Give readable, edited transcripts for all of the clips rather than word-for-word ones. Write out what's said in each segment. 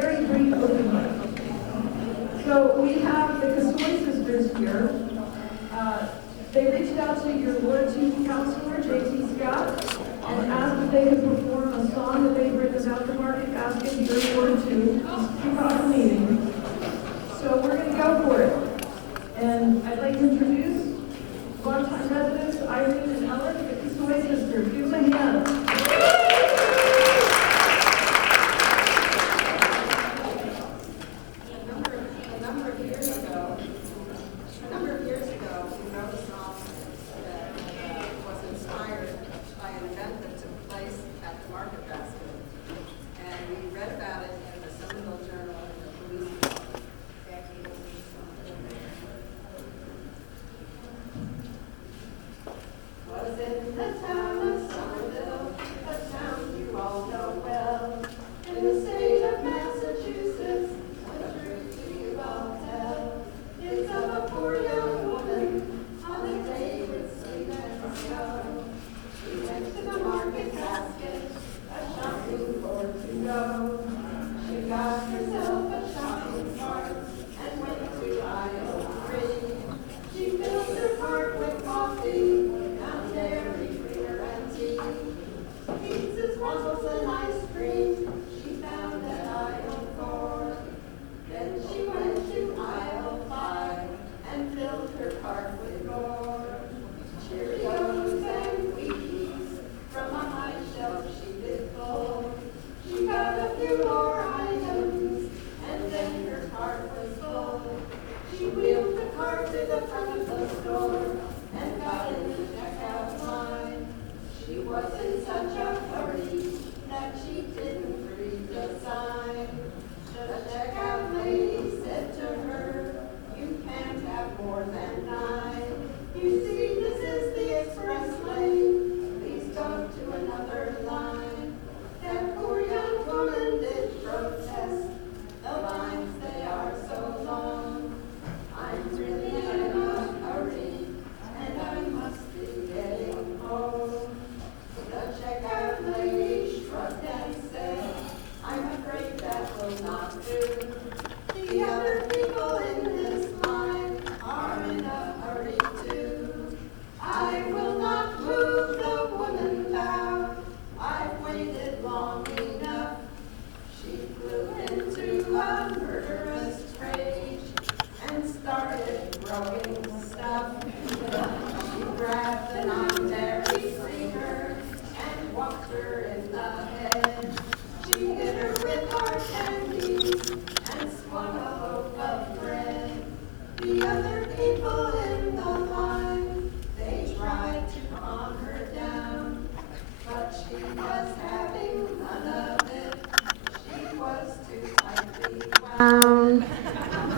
very brief opening. So we have the Casoy sisters here. They reached out to your Ward 2 counselor, J.T. Scott, and asked if they could perform a song that they'd written about the market basket in your Ward 2 to kick off the meeting. So we're going to go for it. And I'd like to introduce longtime residents Irene and Ellen, the Casoy sisters. Give them a hand.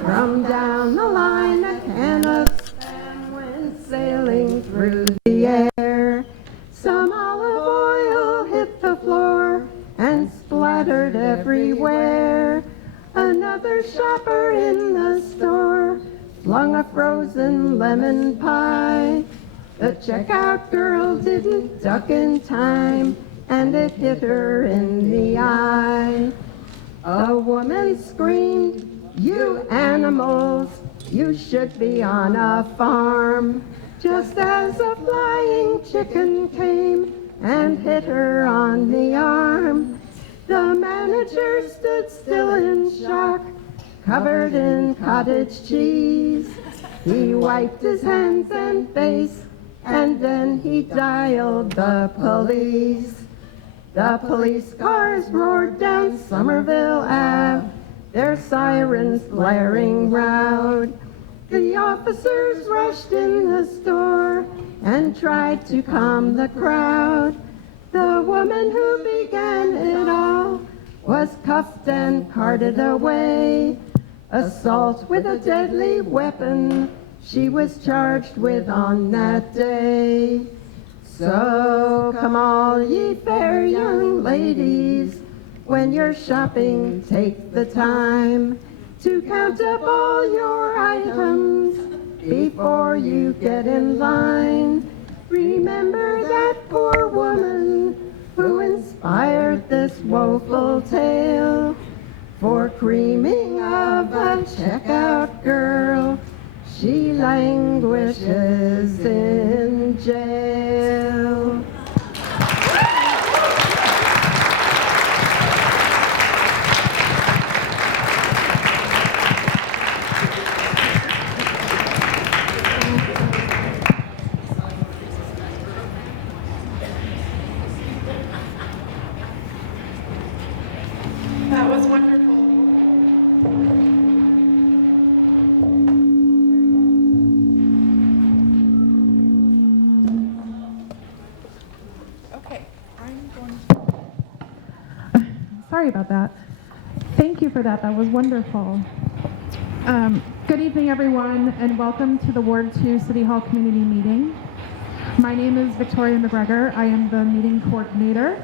From down the line, a can of spam went sailing through the air. Some olive oil hit the floor and splattered everywhere. Another shopper in the store flung a frozen lemon pie. The checkout girl didn't duck in time, and it hit her in the eye. A woman screamed, "You animals, you should be on a farm," just as a flying chicken came and hit her on the arm. The manager stood still in shock, covered in cottage cheese. He wiped his hands and face, and then he dialed the police. The police cars roared down Somerville Ave, their sirens blaring loud. The officers rushed in the store and tried to calm the crowd. The woman who began it all was cuffed and carted away. Assault with a deadly weapon she was charged with on that day. So come all ye fair young ladies, when you're shopping, take the time to count up all your items before you get in line. Remember that poor woman who inspired this woeful tale, for languishes in jail. That was wonderful. Okay, I'm going Sorry about that. Thank you for that. That was wonderful. Good evening, everyone, and welcome to the Ward 2 City Hall Community Meeting. My name is Victoria McGregor. I am the meeting coordinator.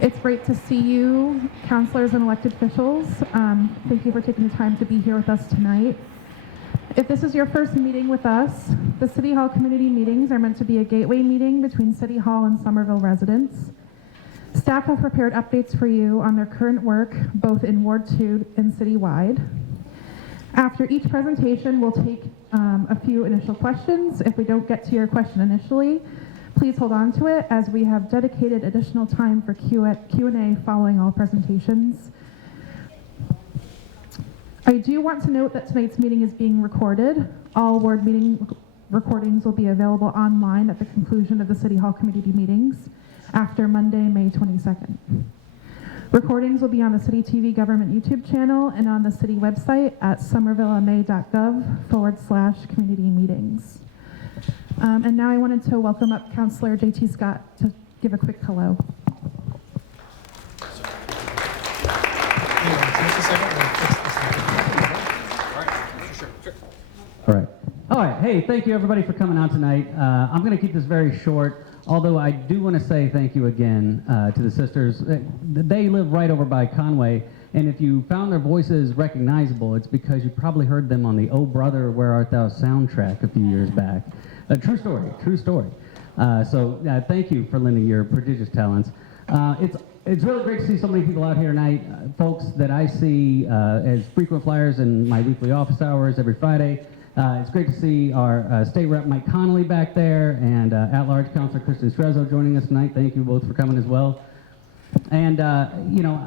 It's great to see you, counselors and elected officials. Thank you for taking the time to be here with us tonight. If this is your first meeting with us, the City Hall Community Meetings are meant to be a gateway meeting between City Hall and Somerville residents. Staff have prepared updates for you on their current work, both in Ward 2 and citywide. After each presentation, we'll take a few initial questions. If we don't get to your question initially, please hold on to it, as we have dedicated additional time for Q&A following all presentations. I do want to note that tonight's meeting is being recorded. All ward meeting recordings will be available online at the conclusion of the City Hall community meetings after Monday, May 22nd. Recordings will be on the City TV Government YouTube channel and on the city website at somervillema.gov/community meetings. And now I wanted to welcome up Councillor J.T. Scott to give a quick hello. All right. Hey, thank you everybody for coming out tonight. I'm going to keep this very short, although I do want to say thank you again to the sisters. They live right over by Conway, and if you found their voices recognizable, it's because you probably heard them on the Oh Brother, Where Art Thou soundtrack a few years back. True story, true story. So thank you for lending your prodigious talents. It's really great to see so many people out here tonight, folks that I see as frequent flyers in my weekly office hours every Friday. It's great to see our State Rep Mike Connolly back there, and at-large Councilor Kristen Strezzo joining us tonight. Thank you both for coming as well. And you know,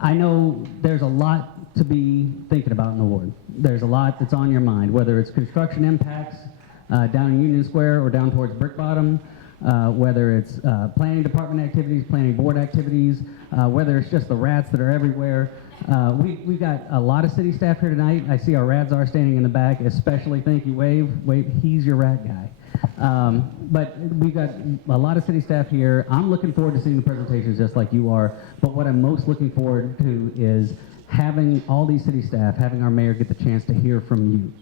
I know there's a lot to be thinking about in the ward. There's a lot that's on your mind, whether it's construction impacts down in Union Square or down towards Brick Bottom, whether it's planning department activities, planning board activities, whether it's just the rats that are everywhere. We've got a lot of city staff here tonight. I see our Radzar standing in the back, especially, thank you, Wave, he's your rat guy. But we've got a lot of city staff here. I'm looking forward to seeing the presentations just like you are, but what I'm most looking forward to is having all these city staff, having our mayor get the chance to hear from you.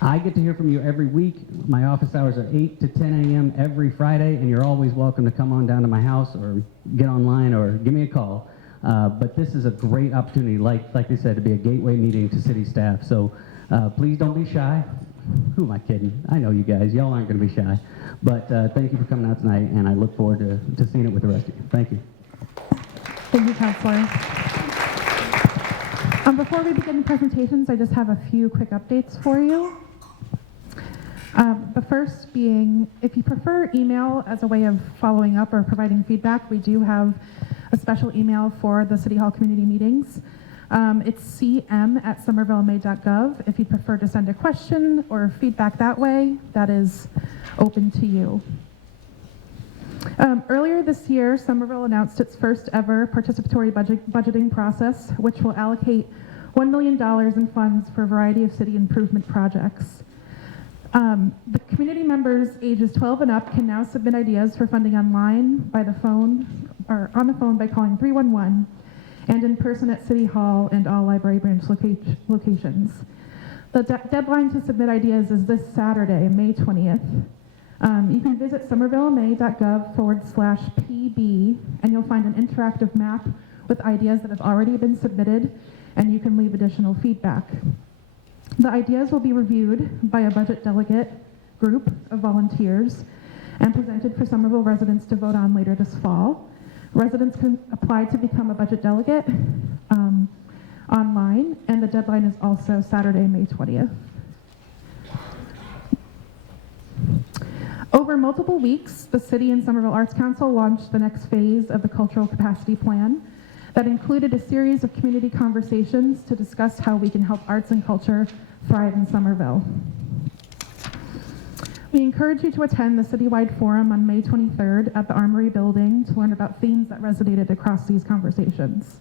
I get to hear from you every week. My office hours are 8 to 10 a.m. every Friday, and you're always welcome to come on down to my house or get online or give me a call. But this is a great opportunity, like they said, to be a gateway meeting to city staff. So please don't be shy. Who am I kidding? I know you guys. Y'all aren't going to be shy. But thank you for coming out tonight, and I look forward to seeing it with the rest of you. Thank you. Thank you, Councillor. Before we begin the presentations, I just have a few quick updates for you. The first being, if you prefer email as a way of following up or providing feedback, we do have a special email for the City Hall community meetings. It's cm@somervillema.gov. If you prefer to send a question or feedback that way, that is open to you. Earlier this year, Somerville announced its first ever participatory budgeting process, which will allocate $1 million in funds for a variety of city improvement projects. The community members ages 12 and up can now submit ideas for funding online, by the phone, or on the phone by calling 311, and in person at City Hall and all library branch locations. The deadline to submit ideas is this Saturday, May 20th. You can visit somervillema.gov/PB, and you'll find an interactive map with ideas that have already been submitted, and you can leave additional feedback. The ideas will be reviewed by a budget delegate group of volunteers and presented for Somerville residents to vote on later this fall. Residents can apply to become a budget delegate online, and the deadline is also Saturday, May 20th. Over multiple weeks, the City and Somerville Arts Council launched the next phase of the Cultural Capacity Plan that included a series of community conversations to discuss how we can help arts and culture thrive in Somerville. We encourage you to attend the citywide forum on May 23rd at the Armory Building to learn about themes that resonated across these conversations.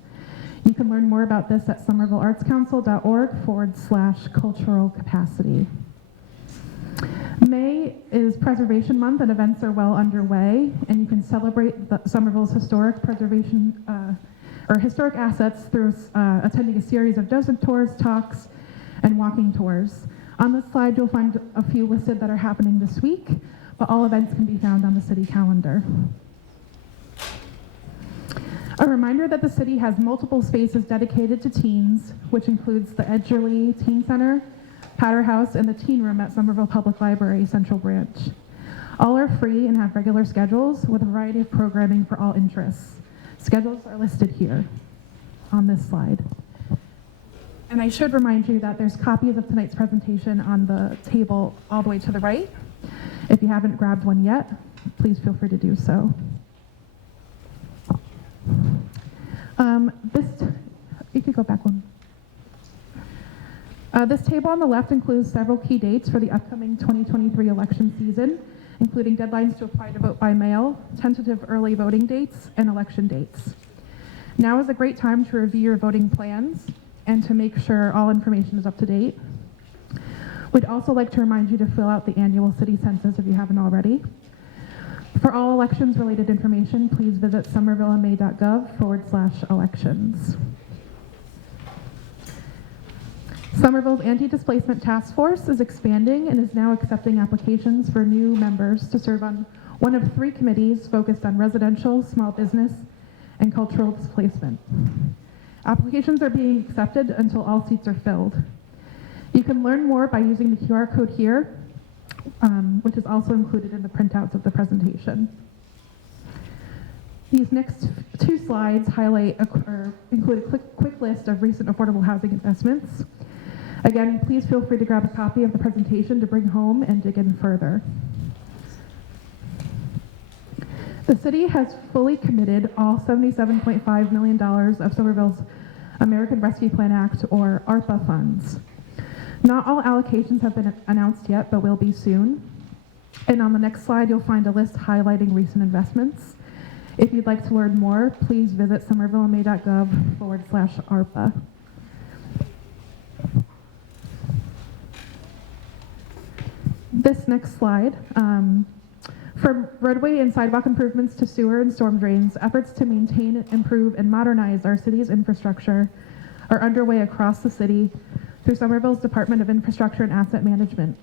You can learn more about this at somervilleartscouncil.org/cultural capacity. May is Preservation Month and events are well underway, and you can celebrate Somerville's historic preservation or historic assets through attending a series of dozen tours, talks, and walking tours. On this slide, you'll find a few listed that are happening this week, but all events can be found on the city calendar. A reminder that the city has multiple spaces dedicated to teens, which includes the Edgerly Teen Center, Powder House, and the Teen Room at Somerville Public Library Central Branch. All are free and have regular schedules with a variety of programming for all interests. Schedules are listed here on this slide. And I should remind you that there's copies of tonight's presentation on the table all the way to the right. If you haven't grabbed one yet, please feel free to do so. You could go back one. This table on the left includes several key dates for the upcoming 2023 election season, including deadlines to apply to vote by mail, tentative early voting dates, and election dates. Now is a great time to review your voting plans and to make sure all information is up to date. We'd also like to remind you to fill out the annual city census if you haven't already. For all elections-related information, please visit somervillema.gov/elections. Somerville's Anti-Displacement Task Force is expanding and is now accepting applications for new members to serve on one of 3 committees focused on residential, small business, and cultural displacement. Applications are being accepted until all seats are filled. You can learn more by using the QR code here, which is also included in the printouts of the presentation. These next 2 slides highlight or include a quick list of recent affordable housing investments. Again, please feel free to grab a copy of the presentation to bring home and dig in further. The city has fully committed all $77.5 million of Somerville's American Rescue Plan Act, or ARPA funds. Not all allocations have been announced yet, but will be soon. And on the next slide, you'll find a list highlighting recent investments. If you'd like to learn more, please visit somervillema.gov/ARPA. This next slide, from roadway and sidewalk improvements to sewer and storm drains, efforts to maintain, improve, and modernize our city's infrastructure are underway across the city through Somerville's Department of Infrastructure and Asset Management.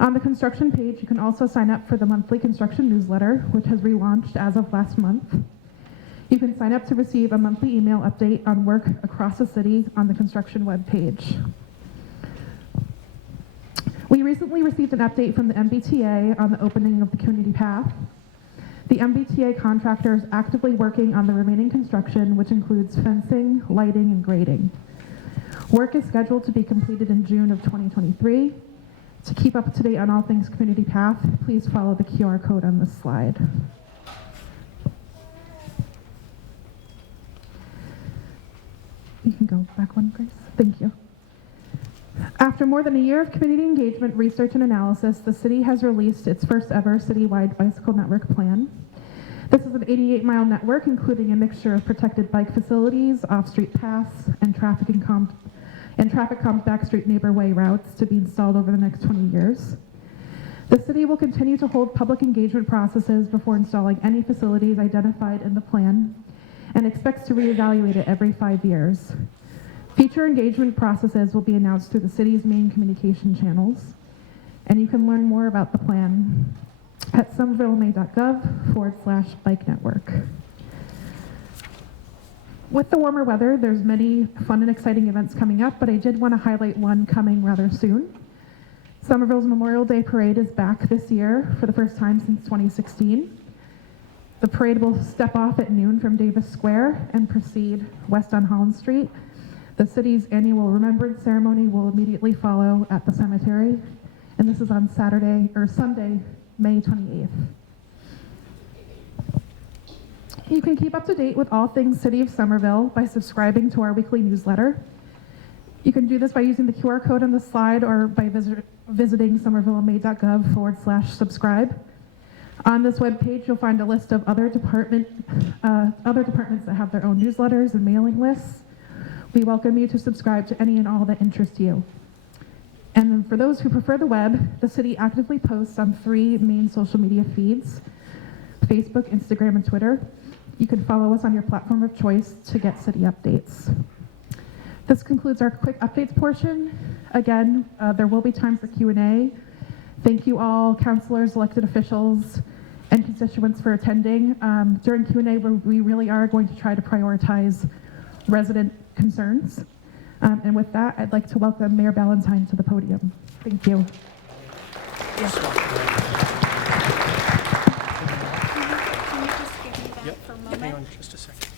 On the construction page, you can also sign up for the monthly construction newsletter, which has relaunched as of last month. You can sign up to receive a monthly email update on work across the city on the construction webpage. We recently received an update from the MBTA on the opening of the community path. The MBTA contractor is actively working on the remaining construction, which includes fencing, lighting, and grading. Work is scheduled to be completed in June of 2023. To keep up to date on all things community path, please follow the QR code on this slide. You can go back one, Grace. Thank you. After more than a year of community engagement, research, and analysis, the city has released its first ever citywide bicycle network plan. This is an 88-mile network, including a mixture of protected bike facilities, off-street paths, and traffic-calmed backstreet neighbor way routes to be installed over the next 20 years. The city will continue to hold public engagement processes before installing any facilities identified in the plan and expects to reevaluate it every 5 years. Future engagement processes will be announced through the city's main communication channels, and you can learn more about the plan at somervillema.gov/bike network. With the warmer weather, there's many fun and exciting events coming up, but I did want to highlight one coming rather soon. Somerville's Memorial Day Parade is back this year for the first time since 2016. The parade will step off at noon from Davis Square and proceed west on Holland Street. The city's annual remembrance ceremony will immediately follow at the cemetery, and this is on Sunday, May 28th. You can keep up to date with all things City of Somerville by subscribing to our weekly newsletter. You can do this by using the QR code on the slide or by visiting somervillema.gov/subscribe. On this webpage, you'll find a list of other departments that have their own newsletters and mailing lists. We welcome you to subscribe to any and all that interest you. And then for those who prefer the web, the city actively posts on 3 main social media feeds: Facebook, Instagram, and Twitter. You can follow us on your platform of choice to get city updates. This concludes our quick updates portion. Again, there will be time for Q&A. Thank you all, councilors, elected officials, and constituents for attending. During Q&A, we really are going to try to prioritize resident concerns. And with that, I'd like to welcome Mayor Ballantyne to the podium. Thank you. For a moment? Hang on just a second.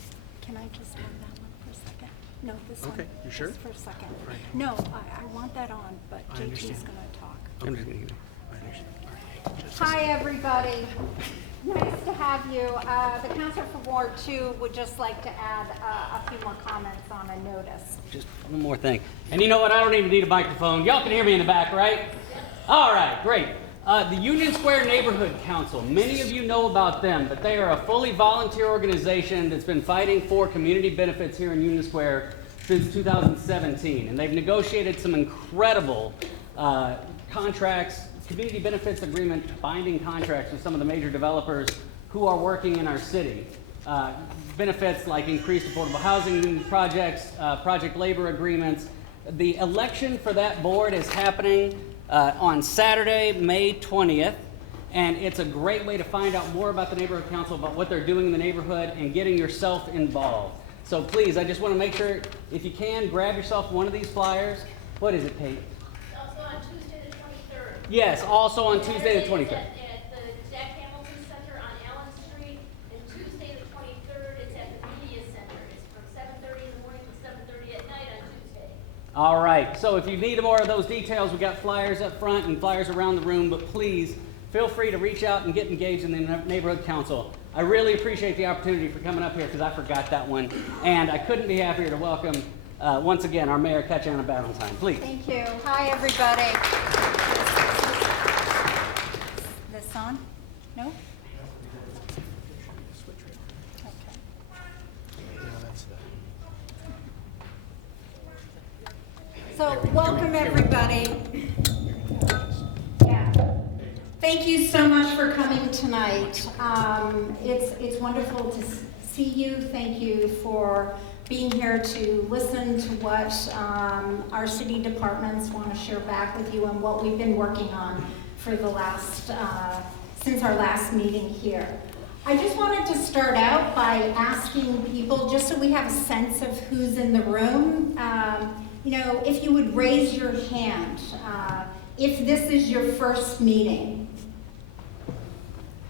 Can I just have that one for a second? No, this one. Okay, you sure? Just for a second. Right. No, I want that on, but I JT's understand. gonna talk. I'm just gonna I understand. All right. Just a Hi, everybody. Nice to have you. The Councilor for Ward 2 would just like to add a few more comments on a notice. Just one more thing. And you know what? I don't even need a microphone. Y'all can hear me in the back, right? All right, great. The Union Square Neighborhood Council, many of you know about them, but they are a fully volunteer organization that's been fighting for community benefits here in Union Square since 2017. And they've negotiated some incredible contracts, community benefits agreement, binding contracts with some of the major developers who are working in our city. Benefits like increased affordable housing projects, project labor agreements. The election for that board is happening on Saturday, May 20th, and it's a great way to find out more about the Neighborhood Council, about what they're doing in the neighborhood, and getting yourself involved. So please, I just want to make sure, if you can, grab yourself one of these flyers. What is it, Kate? Also on Tuesday the 23rd. Yes, also on Tuesday the 23rd. At the Jack Hamilton Center on Allen Street, and Tuesday the 23rd, it's at the Media Center. It's from 7:30 in the morning to 7:30 at night on Tuesday. All right, so if you need more of those details, we got flyers up front and flyers around the room, but please feel free to reach out and get engaged in the Neighborhood Council. I really appreciate the opportunity for coming up here because I forgot that one, and I couldn't be happier to welcome once again our Mayor, Katjana Ballantyne. Please. Thank you. Hi, everybody. This on? No? Okay. So, welcome, everybody. Yeah. Thank you so much for coming tonight. It's wonderful to see you. Thank you for being here to listen to what our city departments want to share back with you and what we've been working on for the last, since our last meeting here. I just wanted to start out by asking people, just so we have a sense of who's in the room, if you would raise your hand, if this is your first meeting.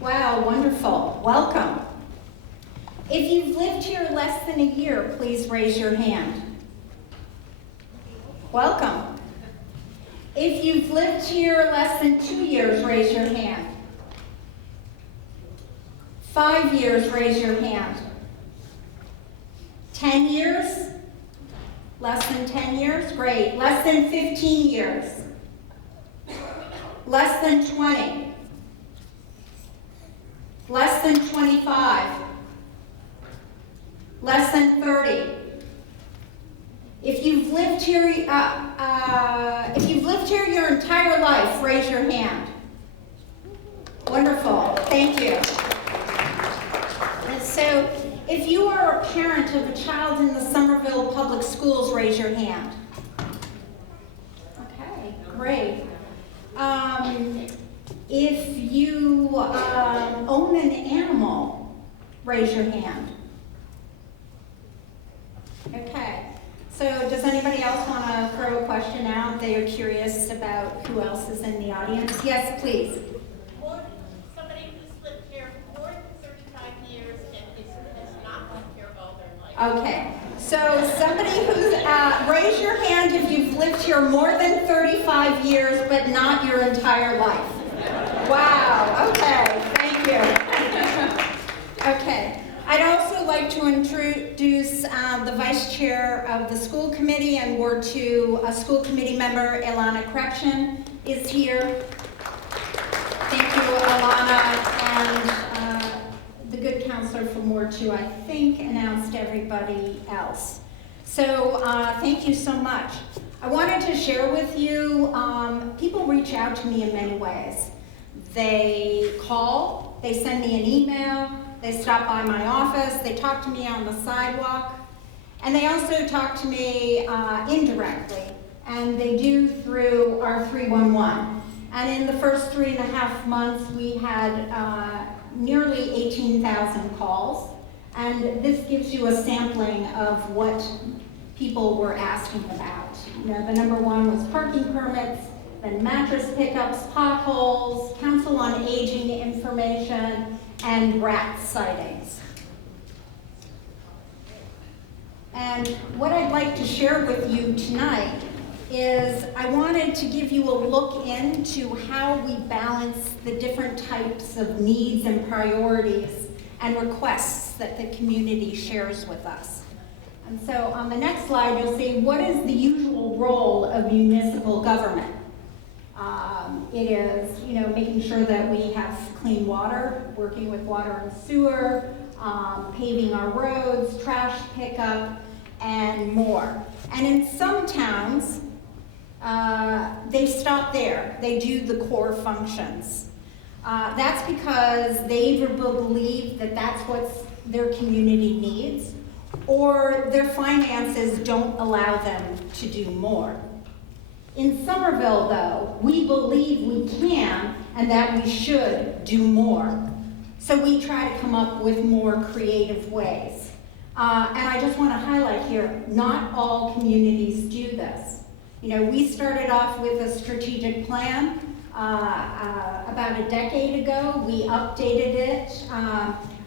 Wow, wonderful. Welcome. If you've lived here less than a year, please raise your hand. Welcome. If you've lived here less than 2 years, raise your hand. 5 years, raise your hand. 10 years? Less than 10 years? Great. Less than 15 years? Less than 20? Less than 25? Less than 30? If you've lived here, your entire life, raise your hand. Wonderful. Thank you. And so, if you are a parent of a child in the Somerville Public Schools, raise your hand. Okay, great. If you own an animal, raise your hand. Okay. So does anybody else want to throw a question out? They are curious about who else is in the audience. Yes, please. Somebody who's lived here for more than 35 years and has not lived here all their life. Okay. So somebody who's, raise your hand if you've lived here more than 35 years, but not your entire life. Wow, okay, thank you. Okay, I'd also like to introduce the Vice Chair of the School Committee and Ward 2 School Committee member, Ilana Krebshin, is here. Thank you, Ilana, and the good counselor from Ward 2, I think, announced everybody else. So thank you so much. I wanted to share with you, people reach out to me in many ways. They call, they send me an email, they stop by my office, they talk to me on the sidewalk, and they also talk to me indirectly, and they do through our 311. And in the first 3.5 months, we had nearly 18,000 calls, and this gives you a sampling of what people were asking about. You know, the number one was parking permits, then mattress pickups, potholes, council on aging information, and rat sightings. And what I'd like to share with you tonight is I wanted to give you a look into how we balance the different types of needs and priorities and requests that the community shares with us. And so on the next slide, you'll see what is the usual role of municipal government. It is, you know, making sure that we have clean water, working with water and sewer, paving our roads, trash pickup, and more. And in some towns, they stop there. They do the core functions. That's because they either believe that that's what their community needs, or their finances don't allow them to do more. In Somerville, though, we believe we can and that we should do more. So we try to come up with more creative ways. And I just want to highlight here, not all communities do this. You know, we started off with a strategic plan about a decade ago. We updated it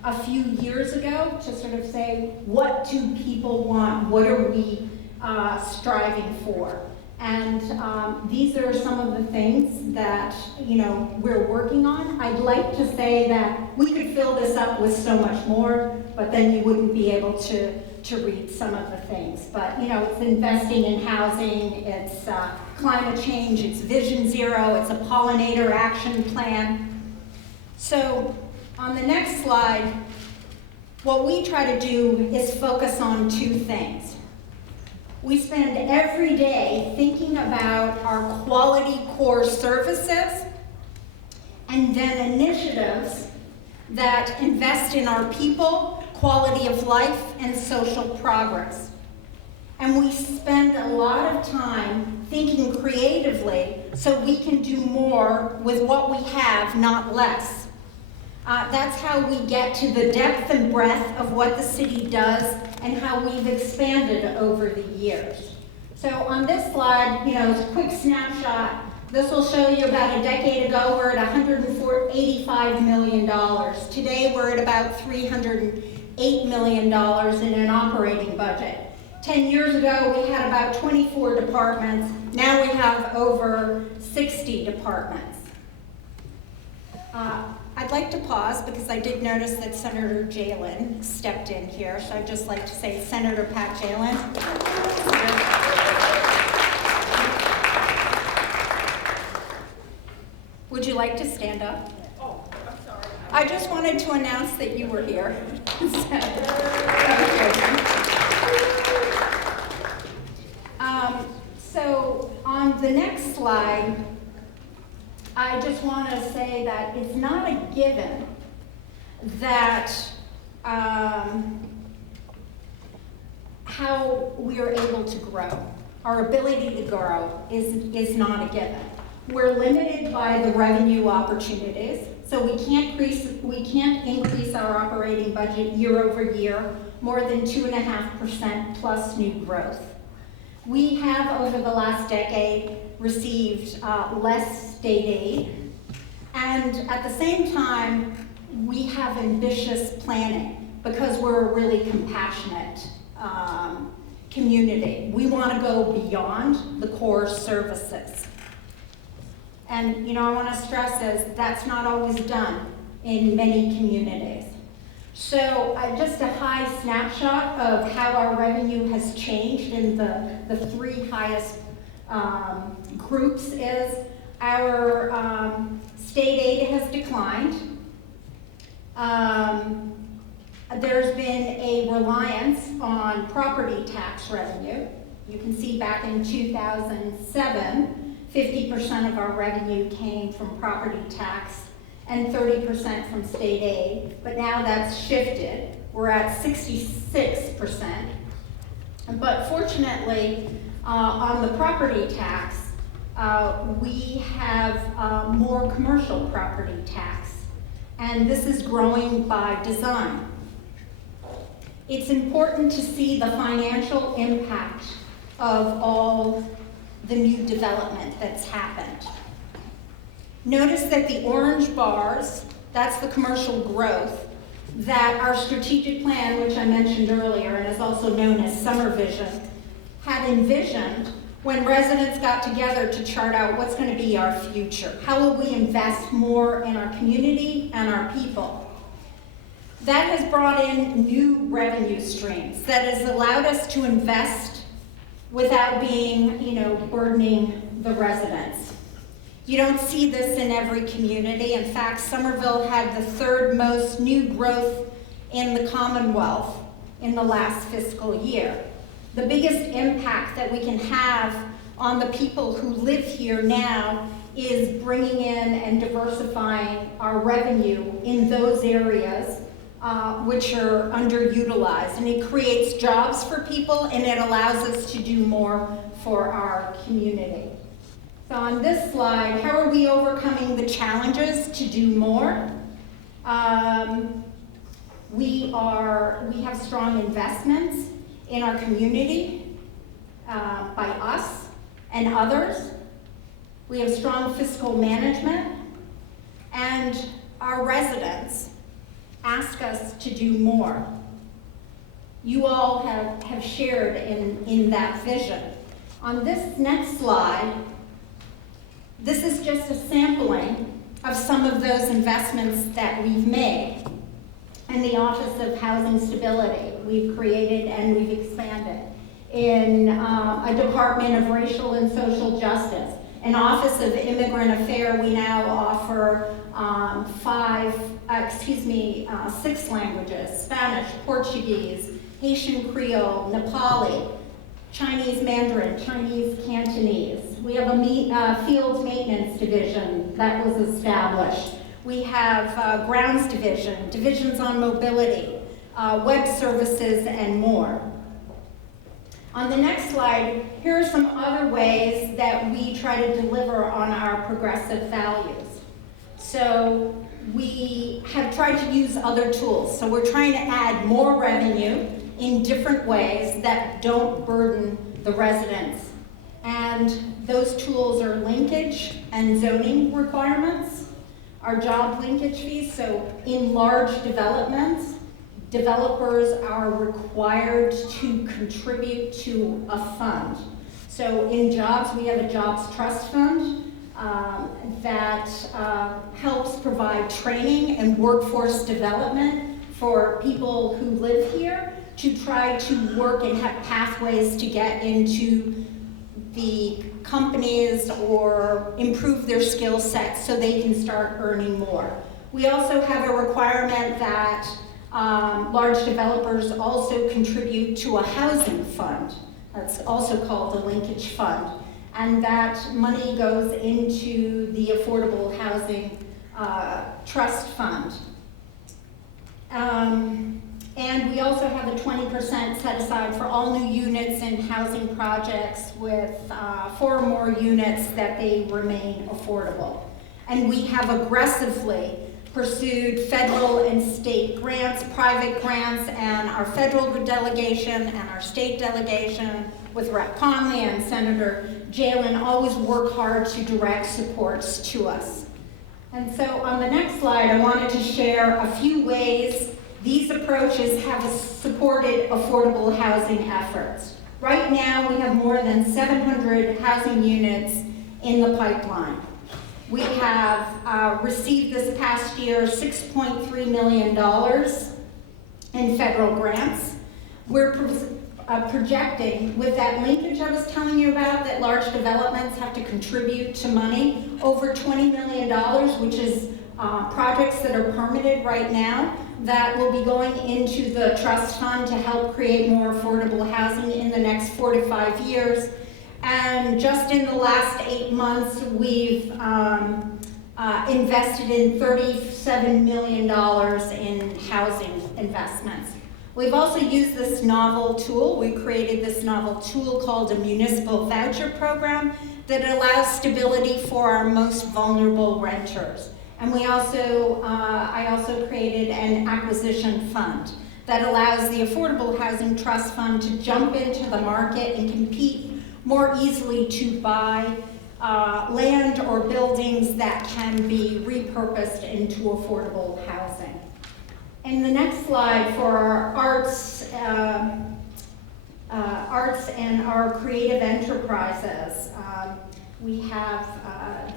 a few years ago to sort of say, what do people want? What are we striving for? And these are some of the things that, you know, we're working on. I'd like to say that we could fill this up with so much more, but then you wouldn't be able to read some of the things. But, you know, it's investing in housing, it's climate change, it's Vision Zero, it's a pollinator action plan. So on the next slide, what we try to do is focus on two things. We spend every day thinking about our quality core services and then initiatives that invest in our people, quality of life, and social progress. And we spend a lot of time thinking creatively so we can do more with what we have, not less. That's how we get to the depth and breadth of what the city does and how we've expanded over the years. So on this slide, you know, it's a quick snapshot. This will show you about a decade ago, we're at $185 million. Today, we're at about $308 million in an operating budget. 10 years ago, we had about 24 departments. Now we have over 60 departments. I'd like to pause because I did notice that Senator Jalen stepped in here, so I'd just like to say, Senator Pat Jalen. Would you like to stand up? Oh, I'm sorry. I just wanted to announce that you were here. So on the next slide, I just want to say that it's not a given that how we are able to grow. Our ability to grow is not a given. We're limited by the revenue opportunities, so we can't increase our operating budget year over year more than 2.5% plus new growth. We have, over the last decade, received less state aid, and at the same time, we have ambitious planning because we're a really compassionate community. We want to go beyond the core services. And, I want to stress is that's not always done in many communities. So just a high snapshot of how our revenue has changed in the three highest groups is our state aid has declined. There's been a reliance on property tax revenue. You can see back in 2007, 50% of our revenue came from property tax and 30% from state aid, but now that's shifted. We're at 66%. But fortunately, on the property tax, we have more commercial property tax, and this is growing by design. It's important to see the financial impact of all the new development that's happened. Notice that the orange bars, that's the commercial growth that our strategic plan, which I mentioned earlier and is also known as Summer Vision, had envisioned when residents got together to chart out what's going to be our future. How will we invest more in our community and our people? That has brought in new revenue streams that has allowed us to invest without being, burdening the residents. You don't see this in every community. In fact, Somerville had the third most new growth in the Commonwealth in the last fiscal year. The biggest impact that we can have on the people who live here now is bringing in and diversifying our revenue in those areas which are underutilized. And it creates jobs for people, and it allows us to do more for our community. So on this slide, how are we overcoming the challenges to do more? We have strong investments in our community by us and others. We have strong fiscal management, and our residents ask us to do more. You all have shared in that vision. On this next slide, this is just a sampling of some of those investments that we've made. In the Office of Housing Stability, we've created and we've expanded. In a Department of Racial and Social Justice, an Office of Immigrant Affairs, we now offer 6 languages: Spanish, Portuguese, Haitian Creole, Nepali, Chinese Mandarin, Chinese Cantonese. We have a field maintenance division that was established. We have grounds division, divisions on mobility, web services, and more. On the next slide, here are some other ways that we try to deliver on our progressive values. So we have tried to use other tools. So we're trying to add more revenue in different ways that don't burden the residents. And those tools are linkage and zoning requirements, our job linkage fees. So in large developments, developers are required to contribute to a fund. So in jobs, we have a jobs trust fund that helps provide training and workforce development for people who live here to try to work and have pathways to get into the companies or improve their skill sets so they can start earning more. We also have a requirement that large developers also contribute to a housing fund. That's also called a linkage fund. And that money goes into the Affordable Housing Trust Fund. And we also have a 20% set aside for all new units in housing projects with 4 or more units that they remain affordable. And we have aggressively pursued federal and state grants, private grants, and our federal delegation and our state delegation with Rep. Conley and Senator Jalen always work hard to direct supports to us. And so on the next slide, I wanted to share a few ways these approaches have supported affordable housing efforts. Right now, we have more than 700 housing units in the pipeline. We have received this past year $6.3 million in federal grants. We're projecting, with that linkage I was telling you about, that large developments have to contribute to money, over $20 million, which is projects that are permitted right now, that will be going into the trust fund to help create more affordable housing in the next 4 to 5 years. And just in the last 8 months, we've invested in $37 million in housing investments. We've also used this novel tool. We created this novel tool called a municipal voucher program that allows stability for our most vulnerable renters. And we also, I also created an acquisition fund that allows the Affordable Housing Trust Fund to jump into the market and compete more easily to buy land or buildings that can be repurposed into affordable housing. And the next slide for our arts and our creative enterprises. We have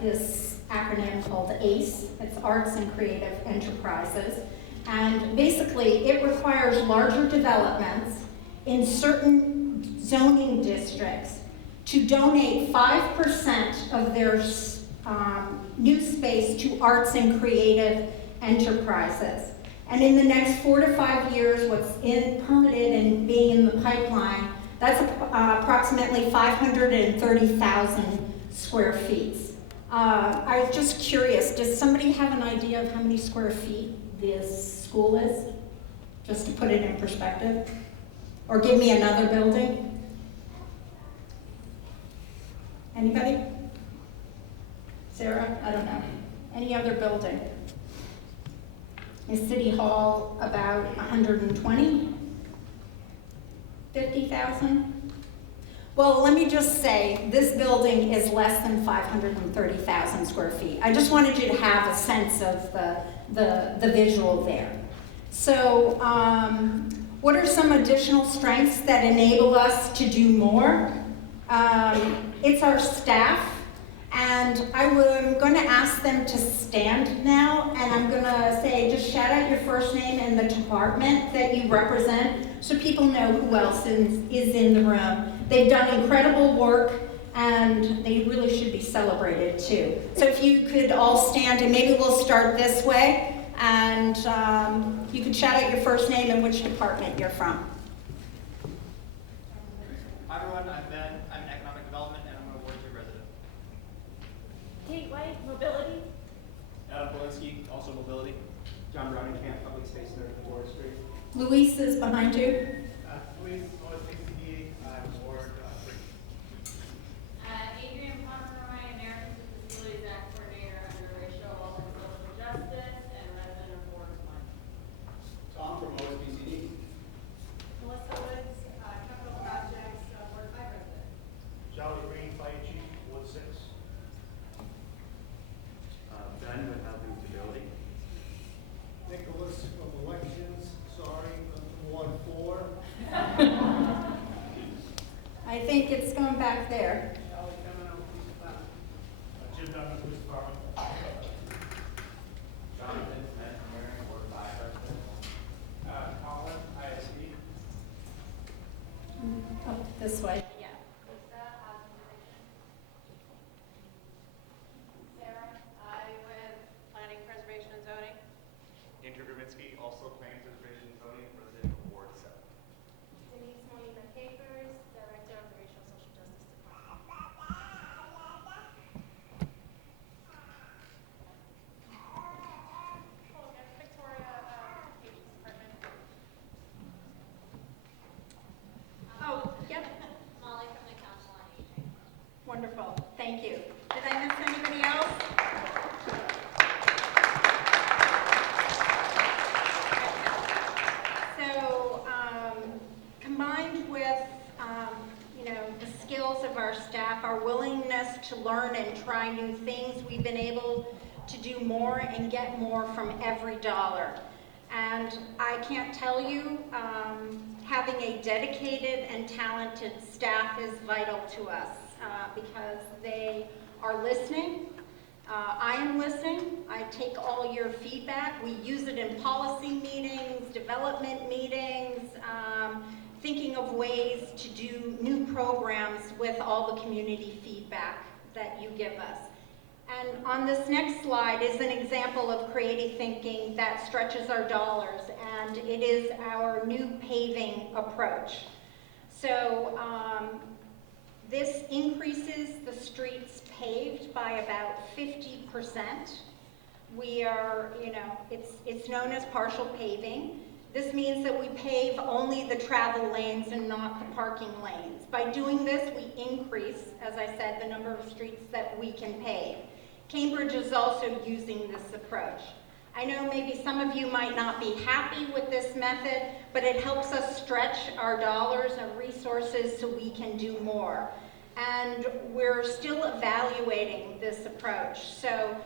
this acronym called ACE. It's Arts and Creative Enterprises. And basically, it requires larger developments in certain zoning districts to donate 5% of their new space to arts and creative enterprises. And in the next 4 to 5 years, what's permitted and being in the pipeline, that's approximately 530,000 square feet. I was just curious, does somebody have an idea of how many square feet this school is? Just to put it in perspective. Or give me another building. Anybody? Sarah? I don't know. Any other building? Is City Hall about 120? 50,000? Well, let me just say, this building is less than 530,000 square feet. I just wanted you to have a sense of the visual there. So, what are some additional strengths that enable us to do more? It's our staff. And I'm going to ask them to stand now, and I'm going to say, just shout out your first name and the department that you represent so people know who else is in the room. They've done incredible work, and they really should be celebrated too. So if you could all stand, and maybe we'll start this way, and you could shout out your first name and which department you're from. Hi everyone, I'm Ben. I'm in Economic Development, and I'm a Ward 2 resident. Kate White, Mobility. Adam Polinsky, also Mobility. John Browningcamp, Public Space Nerd, Forestry. Luis is behind you. Luis, OSPCD, I'm Ward 3. Adrian Pomeroy, American Disabilities Act Coordinator under Racial and Social Justice and resident of Ward 1. Tom from OSPCD. Melissa Woods, Capital Projects, Ward 5 resident. Charlie Green, Fire Chief, Ward 6. Ben with Housing Stability. Nicholas from Elections, sorry, from Ward 4. I think it's going back there. Jim Dunn, Police Department. Jonathan Smith, Marion, Ward 5 resident. Colin, ISD. Oh, this way. Yeah. Lisa, Housing Division. Sarah, I with Planning, Preservation, and Zoning. Andrew Grabinski, also Planning, Preservation, and Zoning, resident of Ward 7. Denise Molina Capers, Director of the Racial and Social Justice Department. Victoria, Education Department. Oh, yep. Molly from the Council on Aging. Wonderful. Thank you. Did I miss anybody else? So, combined with, the skills of our staff, our willingness to learn and try new things, we've been able to do more and get more from every dollar. And I can't tell you, having a dedicated and talented staff is vital to us because they are listening, I am listening. I take all your feedback. We use it in policy meetings, development meetings, thinking of ways to do new programs with all the community feedback that you give us. And on this next slide is an example of creative thinking that stretches our dollars, and it is our new paving approach. So this increases the streets paved by about 50%. We are, it's known as partial paving. This means that we pave only the travel lanes and not the parking lanes. By doing this, we increase, as I said, the number of streets that we can pave. Cambridge is also using this approach. I know maybe some of you might not be happy with this method, but it helps us stretch our dollars and resources so we can do more. And we're still evaluating this approach. So,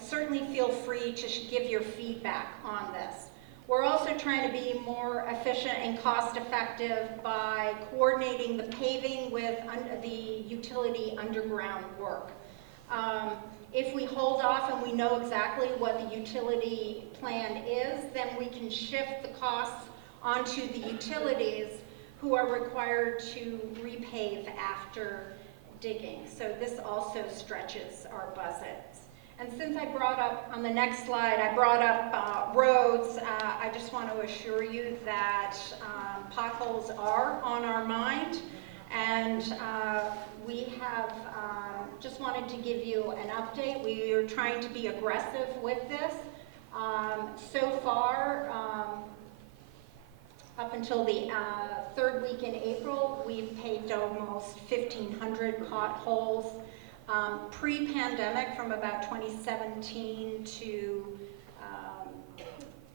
certainly feel free to give your feedback on this. We're also trying to be more efficient and cost-effective by coordinating the paving with the utility underground work. If we hold off and we know exactly what the utility plan is, then we can shift the costs onto the utilities who are required to repave after digging. So this also stretches our budgets. And since I brought up, on the next slide, I brought up roads, I just want to assure you that potholes are on our mind, and we have just wanted to give you an update. We are trying to be aggressive with this. So far, up until the third week in April, we've paved almost 1,500 potholes. Pre-pandemic, from about 2017 to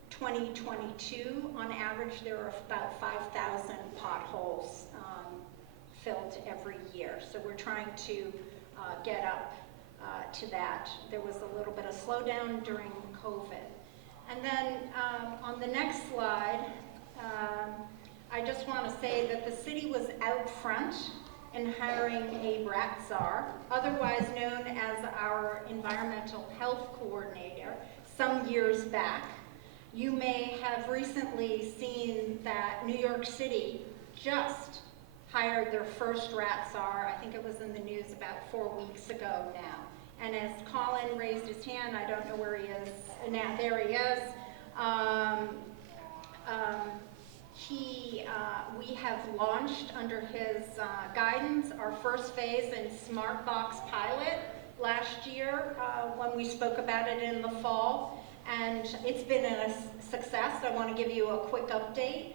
2022, on average, there were about 5,000 potholes filled every year. So we're trying to get up to that. There was a little bit of slowdown during COVID. And then on the next slide, I just want to say that the city was out front in hiring a rat czar, otherwise known as our environmental health coordinator, some years back. You may have recently seen that New York City just hired their first rat czar. I think it was in the news about 4 weeks ago now. And as Colin raised his hand, I don't know where he is, now there he is. We have launched under his guidance our first phase in Smart Box pilot last year when we spoke about it in the fall, and it's been a success. I want to give you a quick update.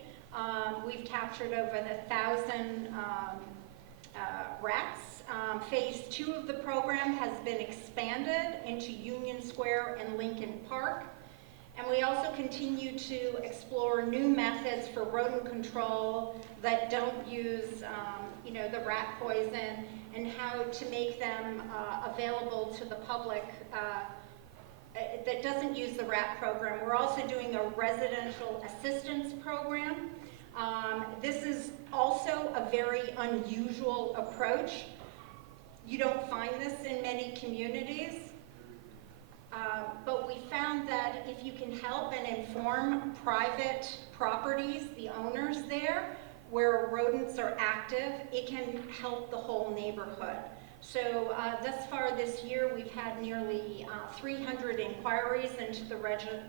We've captured over 1,000 rats. Phase 2 of the program has been expanded into Union Square and Lincoln Park. And we also continue to explore new methods for rodent control that don't use, the rat poison, and how to make them available to the public that doesn't use the rat program. We're also doing a residential assistance program. This is also a very unusual approach. You don't find this in many communities. But we found that if you can help and inform private properties, the owners there, where rodents are active, it can help the whole neighborhood. So thus far this year, we've had nearly 300 inquiries into the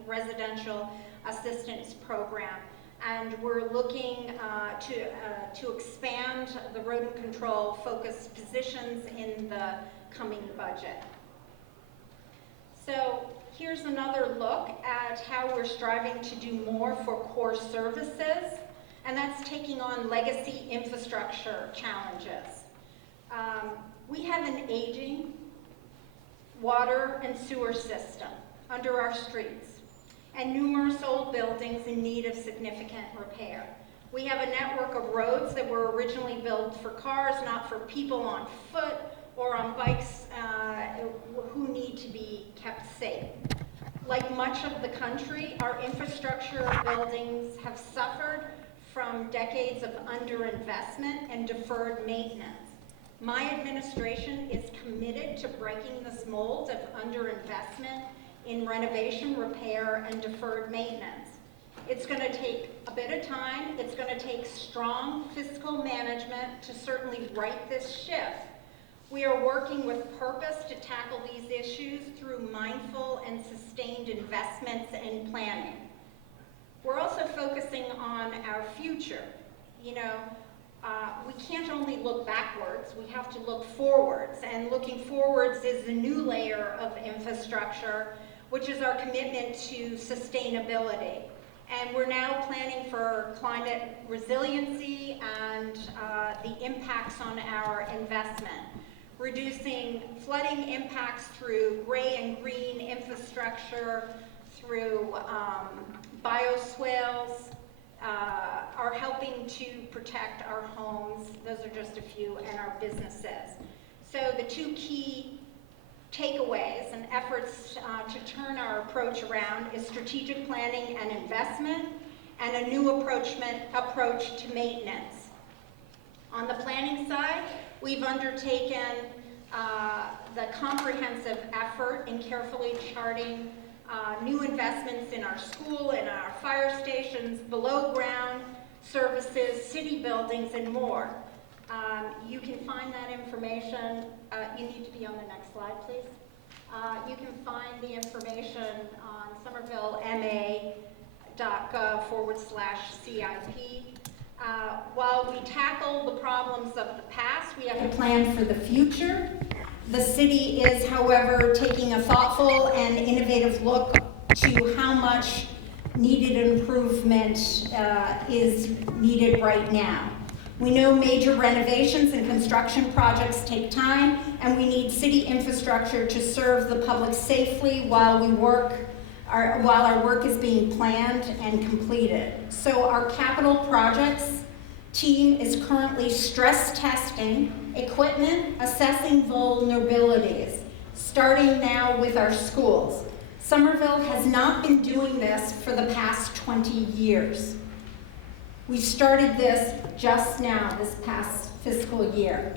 residential assistance program. And we're looking to expand the rodent control focused positions in the coming budget. So here's another look at how we're striving to do more for core services, and that's taking on legacy infrastructure challenges. We have an aging water and sewer system under our streets, and numerous old buildings in need of significant repair. We have a network of roads that were originally built for cars, not for people on foot or on bikes who need to be kept safe. Like much of the country, our infrastructure buildings have suffered from decades of underinvestment and deferred maintenance. My administration is committed to breaking this mold of underinvestment in renovation, repair, and deferred maintenance. It's going to take a bit of time. It's going to take strong fiscal management to certainly right this ship. We are working with purpose to tackle these issues through mindful and sustained investments and planning. We're also focusing on our future. You know, we can't only look backwards, we have to look forwards. And looking forwards is the new layer of infrastructure, which is our commitment to sustainability. And we're now planning for climate resiliency and the impacts on our investment. Reducing flooding impacts through gray and green infrastructure, through bioswales, are helping to protect our homes. Those are just a few, and our businesses. So the two key takeaways and efforts to turn our approach around is strategic planning and investment, and a new approach to maintenance. On the planning side, we've undertaken the comprehensive effort in carefully charting new investments in our school, in our fire stations, below ground services, city buildings, and more. You can find that information. You need to be on the next slide, please. You can find the information on somervillema.gov/CIP. While we tackle the problems of the past, we have to plan for the future. The city is, however, taking a thoughtful and innovative look to how much needed improvement is needed right now. We know major renovations and construction projects take time, and we need city infrastructure to serve the public safely while our work is being planned and completed. So our capital projects team is currently stress testing equipment, assessing vulnerabilities, starting now with our schools. Somerville has not been doing this for the past 20 years. We started this just now, this past fiscal year.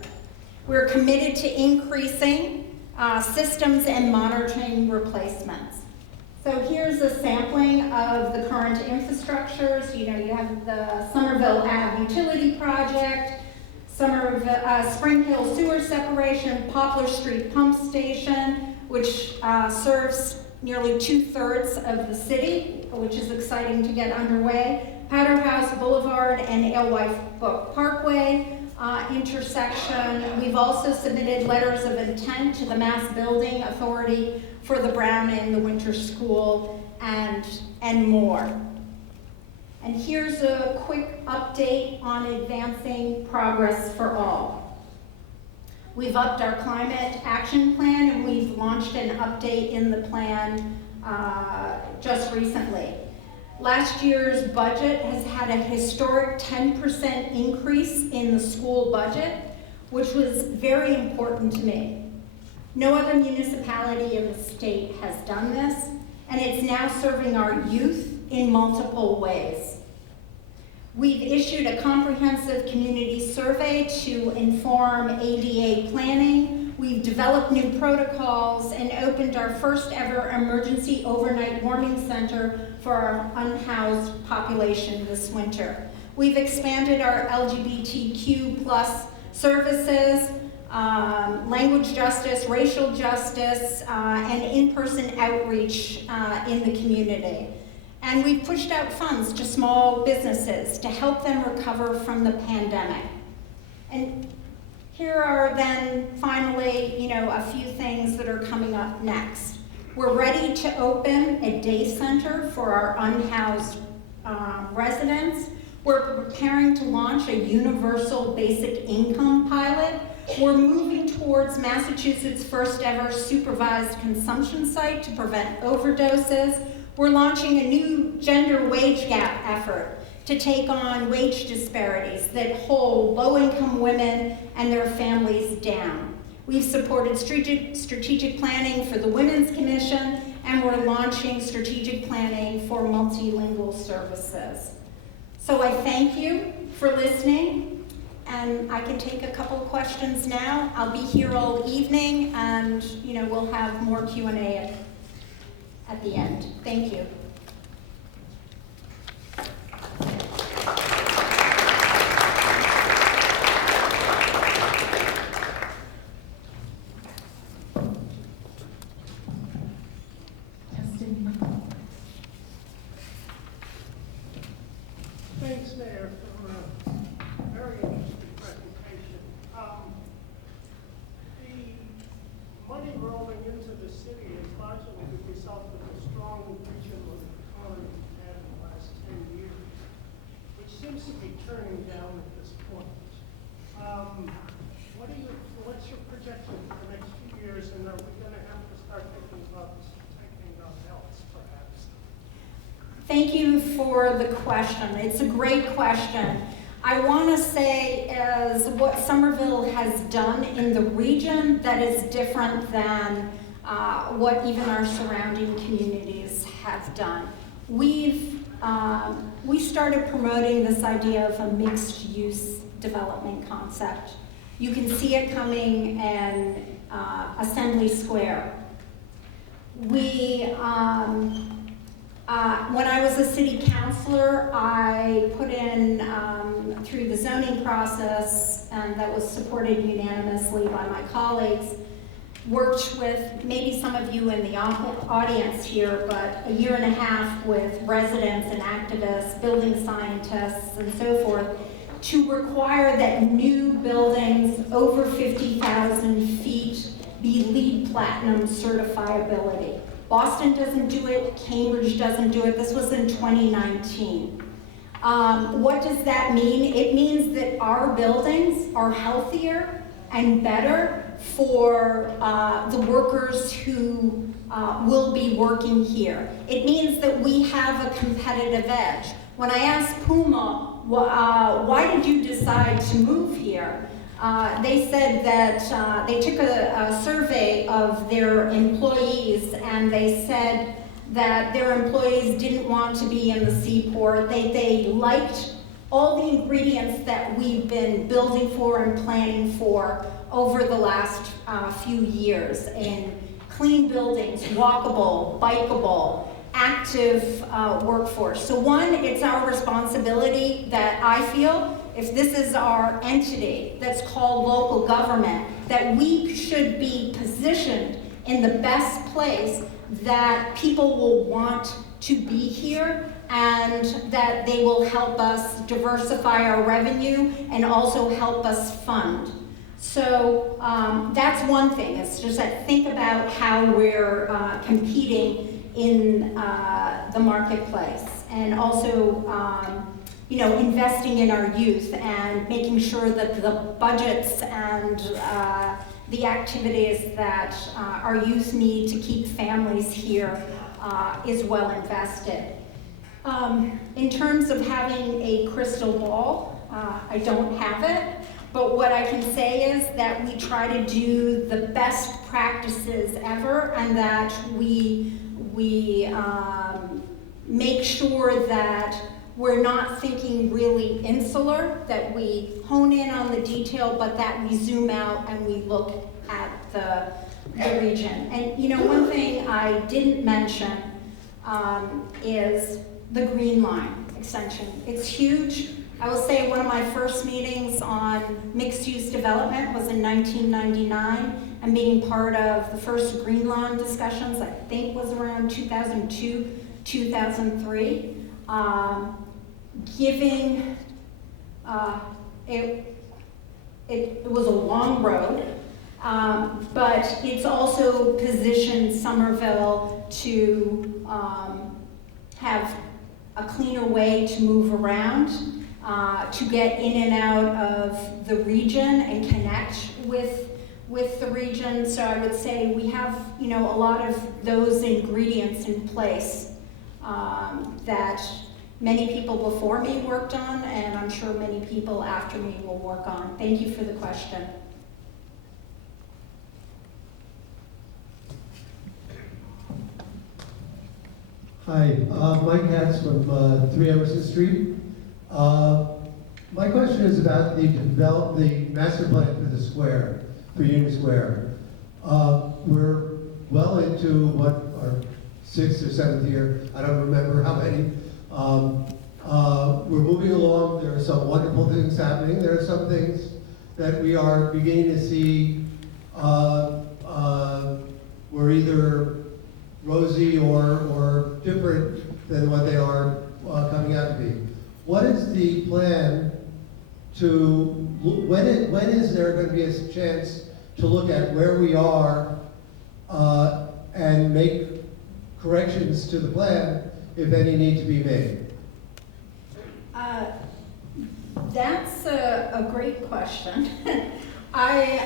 We're committed to increasing systems and monitoring replacements. So here's a sampling of the current infrastructures. You know, you have the Somerville Ave Utility Project, Spring Hill Sewer Separation, Poplar Street Pump Station, which serves nearly 2/3 of the city, which is exciting to get underway. Powderhouse Boulevard and Alewife Book Parkway intersection. We've also submitted letters of intent to the Mass Building Authority for the Brown and the Winter School and more. And here's a quick update on advancing progress for all. We've upped our climate action plan, and we've launched an update in the plan just recently. Last year's budget has had a historic 10% increase in the school budget, which was very important to me. No other municipality in the state has done this, and it's now serving our youth in multiple ways. We've issued a comprehensive community survey to inform ADA planning. We've developed new protocols and opened our first ever emergency overnight warming center for our unhoused population this winter. We've expanded our LGBTQ+ services, language justice, racial justice, and in-person outreach in the community. And we've pushed out funds to small businesses to help them recover from the pandemic. And here are then finally, a few things that are coming up next. We're ready to open a day center for our unhoused residents. We're preparing to launch a universal basic income pilot. We're moving towards Massachusetts' first ever supervised consumption site to prevent overdoses. We're launching a new gender wage gap effort to take on wage disparities that hold low-income women and their families down. We've supported strategic planning for the Women's Commission, and we're launching strategic planning for multilingual services. So I thank you for listening, and I can take a couple of questions now. I'll be here all evening, and we'll have more Q&A at the end. Thank you. Thanks, Mayor, for a very interesting presentation. The money rolling into the city is largely the result of the strong regional economy we've had in the last 10 years, which seems to be turning down at this point. What's your projection for the next few years, and are we going to have to start thinking about else, perhaps? Thank you for the question. It's a great question. I want to say is what Somerville has done in the region that is different than what even our surrounding communities have done. We started promoting this idea of a mixed-use development concept. You can see it coming in Assembly Square. When I was a city councilor, I put in, through the zoning process, and that was supported unanimously by my colleagues, worked with maybe some of you in the audience here, but a year and a half with residents and activists, building scientists, and so forth, to require that new buildings over 50,000 feet be LEED Platinum certifiability. Boston doesn't do it, Cambridge doesn't do it. This was in 2019. What does that mean? It means that our buildings are healthier and better for the workers who will be working here. It means that we have a competitive edge. When I asked Puma, why did you decide to move here? They said that they took a survey of their employees, and they said that their employees didn't want to be in the seaport. They liked all the ingredients that we've been building for and planning for over the last few years in clean buildings, walkable, bikeable, active workforce. So one, it's our responsibility that I feel, if this is our entity that's called local government, that we should be positioned in the best place that people will want to be here, and that they will help us diversify our revenue and also help us fund. So that's one thing. It's just that think about how we're competing in the marketplace, and also investing in our youth and making sure that the budgets and the activities that our youth need to keep families here is well invested. In terms of having a crystal ball, I don't have it, but what I can say is that we try to do the best practices ever, and that we make sure that we're not thinking really insular, that we hone in on the detail, but that we zoom out and we look at the region. And one thing I didn't mention is the Green Line extension. It's huge. I will say one of my first meetings on mixed-use development was in 1999, and being part of the first Green Line discussions, I think was around 2002, 2003. It was a long road, but it's also positioned Somerville to have a cleaner way to move around, to get in and out of the region and connect with the region. So I would say we have, a lot of those ingredients in place that many people before me worked on, and I'm sure many people after me will work on. Thank you for the question. Hi, Mike Katz from 3 Emerson Street. My question is about the master plan for the square, for Union Square. We're well into what, our 6th or 7th year, I don't remember how many. We're moving along, there are some wonderful things happening, there are some things that we are beginning to see were either rosy or different than what they are coming out to be. What is the plan to, when is there going to be a chance to look at where we are and make corrections to the plan, if any need to be made? That's a great question. I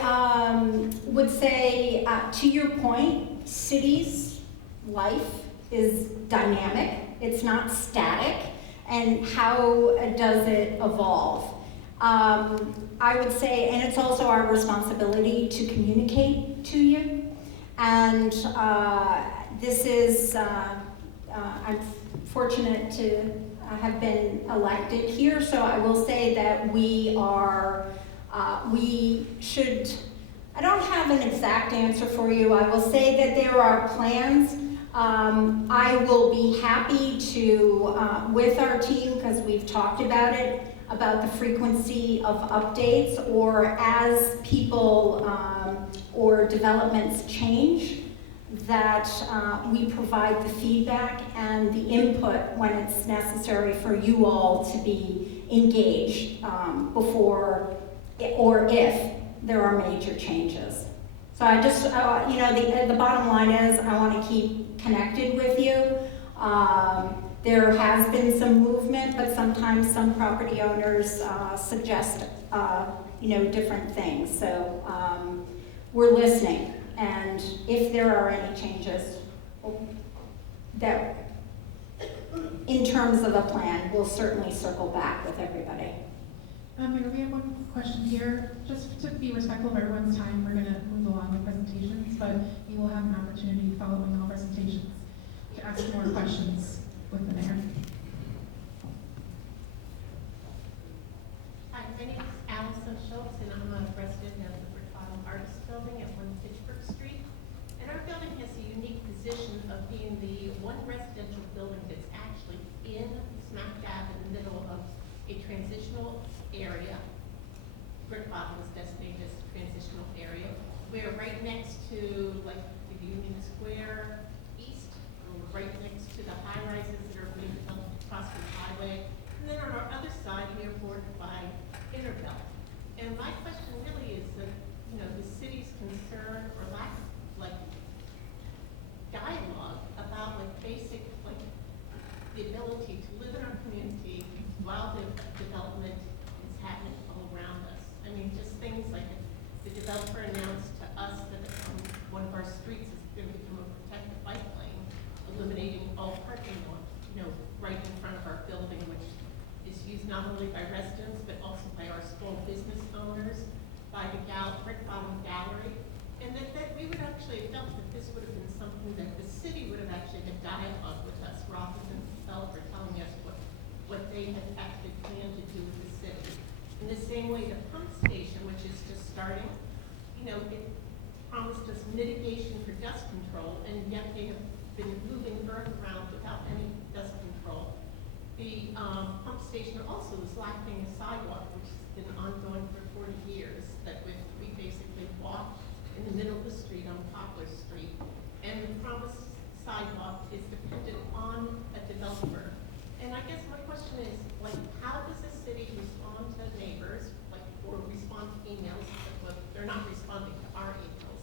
would say, to your point, cities' life is dynamic. It's not static. And how does it evolve? I would say, and it's also our responsibility to communicate to you. And this is, I'm fortunate to have been elected here, so I will say that we should, I don't have an exact answer for you. I will say that there are plans. I will be happy to, with our team, because we've talked about it, about the frequency of updates, or as people or developments change, that we provide the feedback and the input when it's necessary for you all to be engaged before or if there are major changes. So I just, the bottom line is I want to keep connected with you. There has been some movement, but sometimes some property owners suggest, different things. So we're listening, and if there are any changes that, in terms of a plan, we'll certainly circle back with everybody. We have one question here. Just to be respectful of everyone's time, we're going to move along with presentations, but you will have an opportunity following all presentations to ask more questions with the mayor. Hi, my name is Allison Schultz, and I'm a resident of the Brick Bottom Arts Building at 1 Fitchburg Street. And our building has a unique position of being the one residential building that's actually in smack dab in the middle of a transitional area. Brick Bottom is designated as a transitional area. We're right next to like the Union Square East, and we're right next to the high-rises that are being developed across the highway. And then on our other side, we are bordered by Interbelt. And my question really is that, the city's concern or lack of dialogue about basic the ability to live in our community while the development is happening all around us. I mean, just things like the developer announced to us that one of our streets is going to become a protected bike lane, eliminating all parking lots, right in front of our building, which is used not only by residents but also by our small business owners, by the Brick Bottom Gallery, and that we would actually have felt that this would have been something that the city would have actually had dialogue with us rather than the developer telling us what they had actually planned to do with the city. In the same way, the pump station, which is just starting, it promised us mitigation for dust control, and yet they have been moving earth around without any dust control. The pump station also is lacking a sidewalk, which has been ongoing for 40 years, that we basically walk in the middle of the street on Poplar Street. And the promised sidewalk is dependent on a developer. And I guess my question is, how does the city respond to neighbors, or respond to emails? Well, they're not responding to our emails.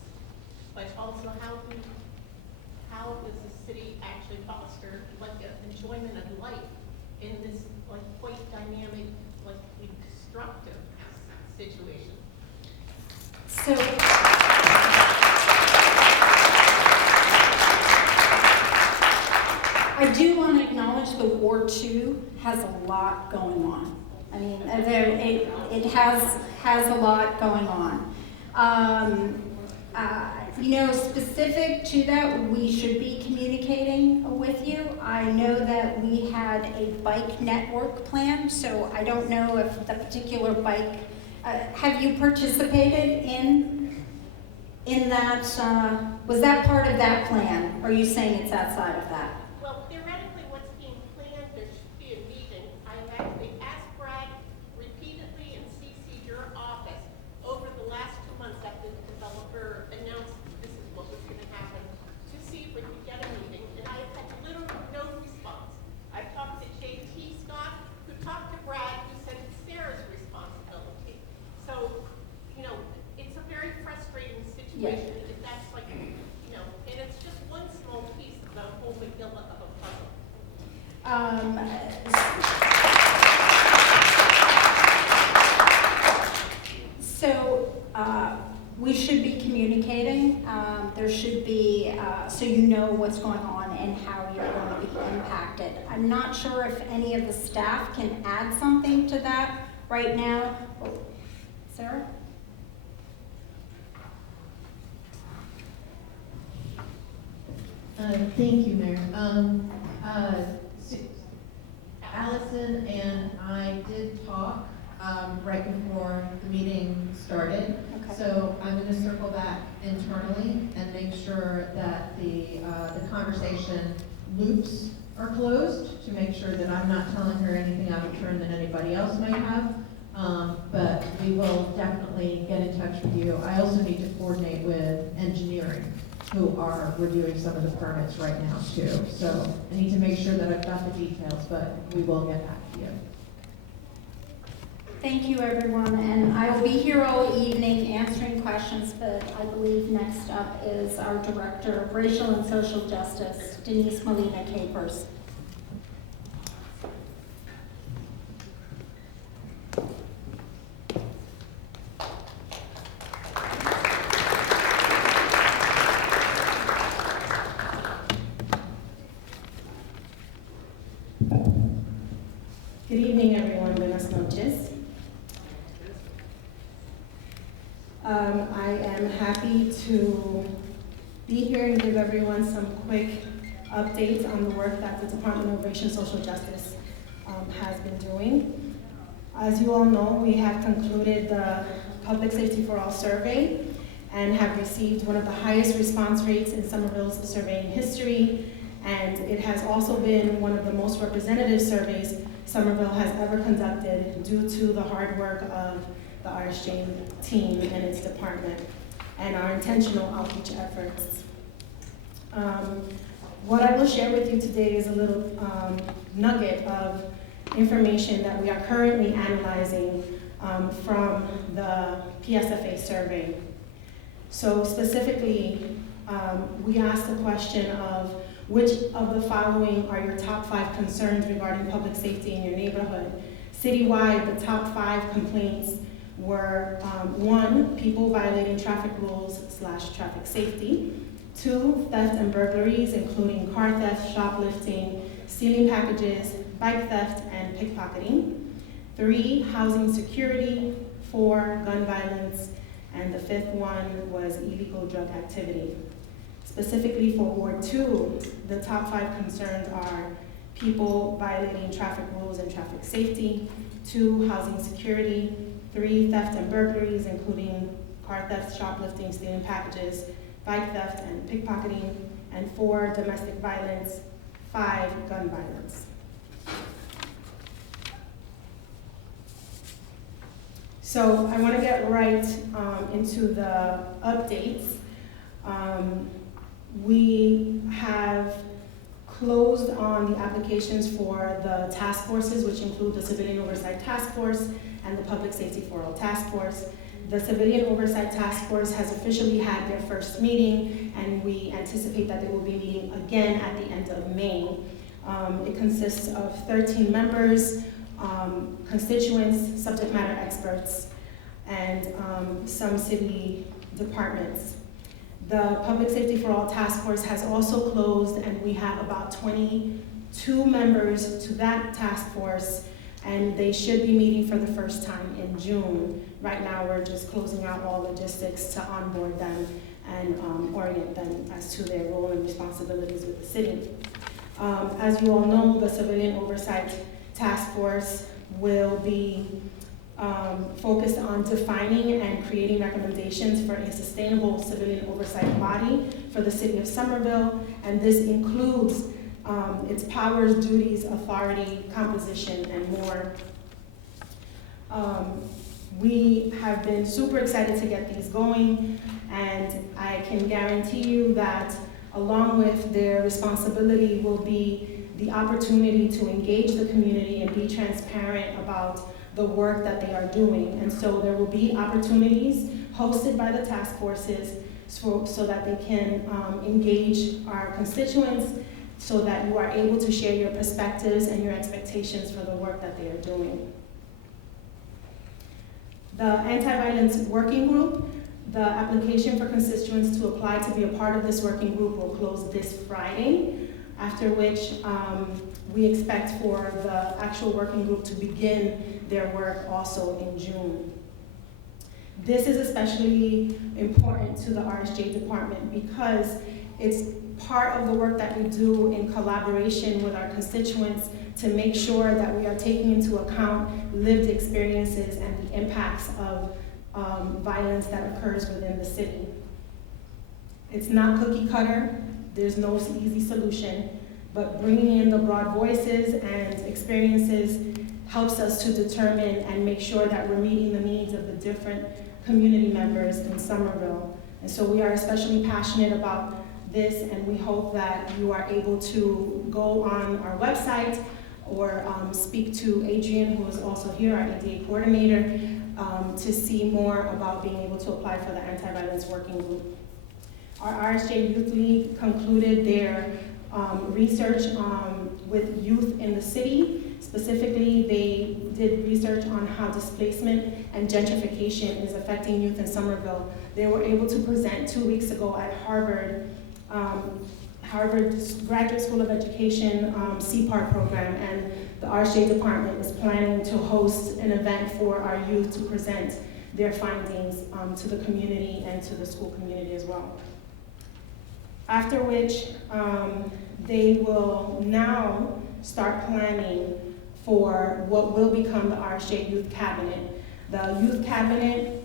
But also, how does the city actually foster an enjoyment of life in this quite dynamic, destructive situation? So I do want to acknowledge that Ward 2 has a lot going on. I mean, it has a lot going on. You know, specific to that, we should be communicating with you. I know that we had a bike network plan, so I don't know if the particular bike, have you participated in that, was that part of that plan? Or are you saying it's outside of that? Well, theoretically, what's being planned, there should be a meeting. I've actually asked Brad repeatedly and CC'd your office over the last 2 months after the developer announced this is what was going to happen, to see if we could get a meeting, and I have had little or no response. I've talked to JT Scott, who talked to Brad, who said it's Sarah's responsibility. So, you know, it's a very frustrating situation if that's like, you know, and it's just one small piece of the whole manila of a puzzle. We should be communicating. There should be, so you know what's going on and how you're going to be impacted. I'm not sure if any of the staff can add something to that right now. Sarah? Thank you, Mayor. Allison and I did talk right before the meeting started. Okay. So I'm going to circle back internally and make sure that the conversation loops are closed to make sure that I'm not telling her anything out of turn that anybody else might have. But we will definitely get in touch with you. I also need to coordinate with engineering, who are reviewing some of the permits right now too. So I need to make sure that I've got the details, but we will get back to you. Thank you, everyone, and I will be here all evening answering questions, but I believe next up is our Director of Racial and Social Justice, Denise Molina Capers. Good evening, everyone. Buenas noches. I am happy to be here and give everyone some quick updates on the work that the Department of Racial and Social Justice has been doing. As you all know, we have concluded the Public Safety for All survey and have received one of the highest response rates in Somerville's surveying history, and it has also been one of the most representative surveys Somerville has ever conducted due to the hard work of the RSJ team and its department and our intentional outreach efforts. What I will share with you today is a little nugget of information that we are currently analyzing from the PSFA survey. So specifically, we asked the question of which of the following are your top 5 concerns regarding public safety in your neighborhood? Citywide, the top 5 complaints were 1, people violating traffic rules / traffic safety. 2, theft and burglaries, including car theft, shoplifting, stealing packages, bike theft, and pickpocketing. 3, housing security. 4, gun violence. And the 5th one was illegal drug activity. Specifically for Ward 2, the top 5 concerns are people violating traffic rules and traffic safety. 2, housing security. 3, theft and burglaries, including car theft, shoplifting, stealing packages, bike theft, and pickpocketing. And 4, domestic violence. 5, gun violence. So I want to get right into the updates. We have closed on the applications for the task forces, which include the Civilian Oversight Task Force and the Public Safety for All Task Force. The Civilian Oversight Task Force has officially had their first meeting, and we anticipate that they will be meeting again at the end of May. It consists of 13 members, constituents, subject matter experts, and some city departments. The Public Safety for All Task Force has also closed, and we have about 22 members to that task force, and they should be meeting for the first time in June. Right now, we're just closing out all logistics to onboard them and orient them as to their role and responsibilities with the city. As you all know, the Civilian Oversight Task Force will be focused on defining and creating recommendations for a sustainable civilian oversight body for the city of Somerville, and this includes its powers, duties, authority, composition, and more. We have been super excited to get these going, and I can guarantee you that along with their responsibility will be the opportunity to engage the community and be transparent about the work that they are doing. And so there will be opportunities hosted by the task forces so that they can engage our constituents, so that you are able to share your perspectives and your expectations for the work that they are doing. The Anti-Violence Working Group, the application for constituents to apply to be a part of this working group will close this Friday, after which we expect for the actual working group to begin their work also in June. This is especially important to the RSJ department because it's part of the work that we do in collaboration with our constituents to make sure that we are taking into account lived experiences and the impacts of violence that occurs within the city. It's not cookie cutter, there's no easy solution, but bringing in the broad voices and experiences helps us to determine and make sure that we're meeting the needs of the different community members in Somerville. And so we are especially passionate about this, and we hope that you are able to go on our website or speak to Adrian, who is also here, our ADA coordinator, to see more about being able to apply for the Anti-Violence Working Group. Our RSJ Youth League concluded their research with youth in the city. Specifically, they did research on how displacement and gentrification is affecting youth in Somerville. They were able to present 2 weeks ago at Harvard Graduate School of Education CPAR program, and the RSJ department is planning to host an event for our youth to present their findings to the community and to the school community as well. After which, they will now start planning for what will become the RSJ Youth Cabinet. The Youth Cabinet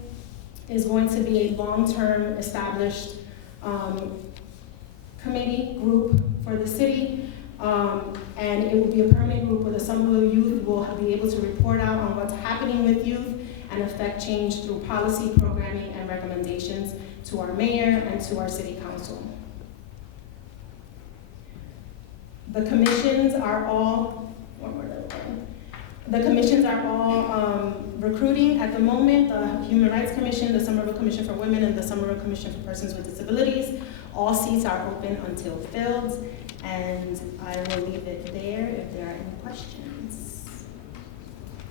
is going to be a long-term established committee group for the city, and it will be a permanent group where the Somerville youth will be able to report out on what's happening with youth and affect change through policy, programming, and recommendations to our mayor and to our city council. The commissions are all, recruiting at the moment. The Human Rights Commission, the Somerville Commission for Women, and the Somerville Commission for Persons with Disabilities. All seats are open until filled, and I will leave it there if there are any questions.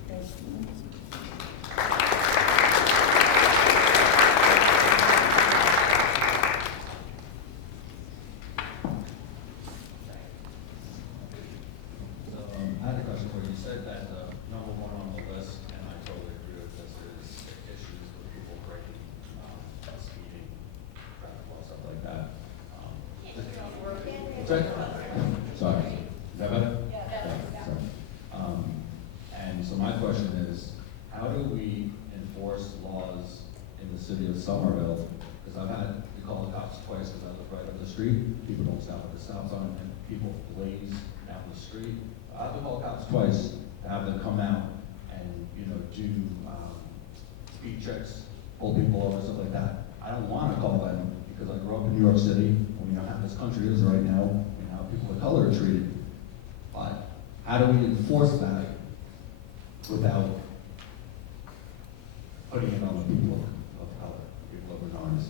Thank you. I had a question where you said that number one on the list, and I totally agree with this, is issues with people breaking, speeding, traffic law, stuff like that. Sorry, is that better? Yeah. Sorry. And so my question is, how do we enforce laws in the city of Somerville? Because I've had to call the cops twice because I live right up the street. People don't stop at the stop sign, and people blaze down the street. I have to call cops twice to have them come out and, do speed checks, pull people over, stuff like that. I don't want to call them because I grew up in New York City, and we know how this country is right now, and how people of color are treated. But how do we enforce that without putting it on the people of color, people of minorities?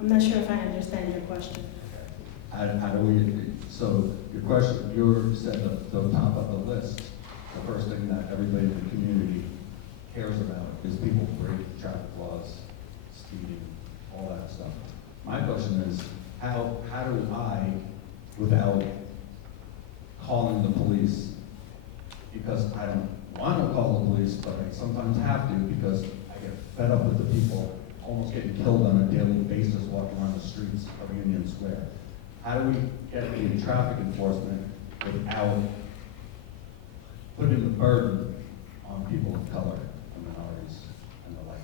I'm not sure if I understand your question. How do we, so your question, you said the top of the list, the first thing that everybody in the community cares about is people breaking traffic laws, speeding, all that stuff. My question is, how do I, without calling the police, because I don't want to call the police, but I sometimes have to because I get fed up with the people almost getting killed on a daily basis walking around the streets of there. How do we get the traffic enforcement without putting the burden on people of color and minorities and the like?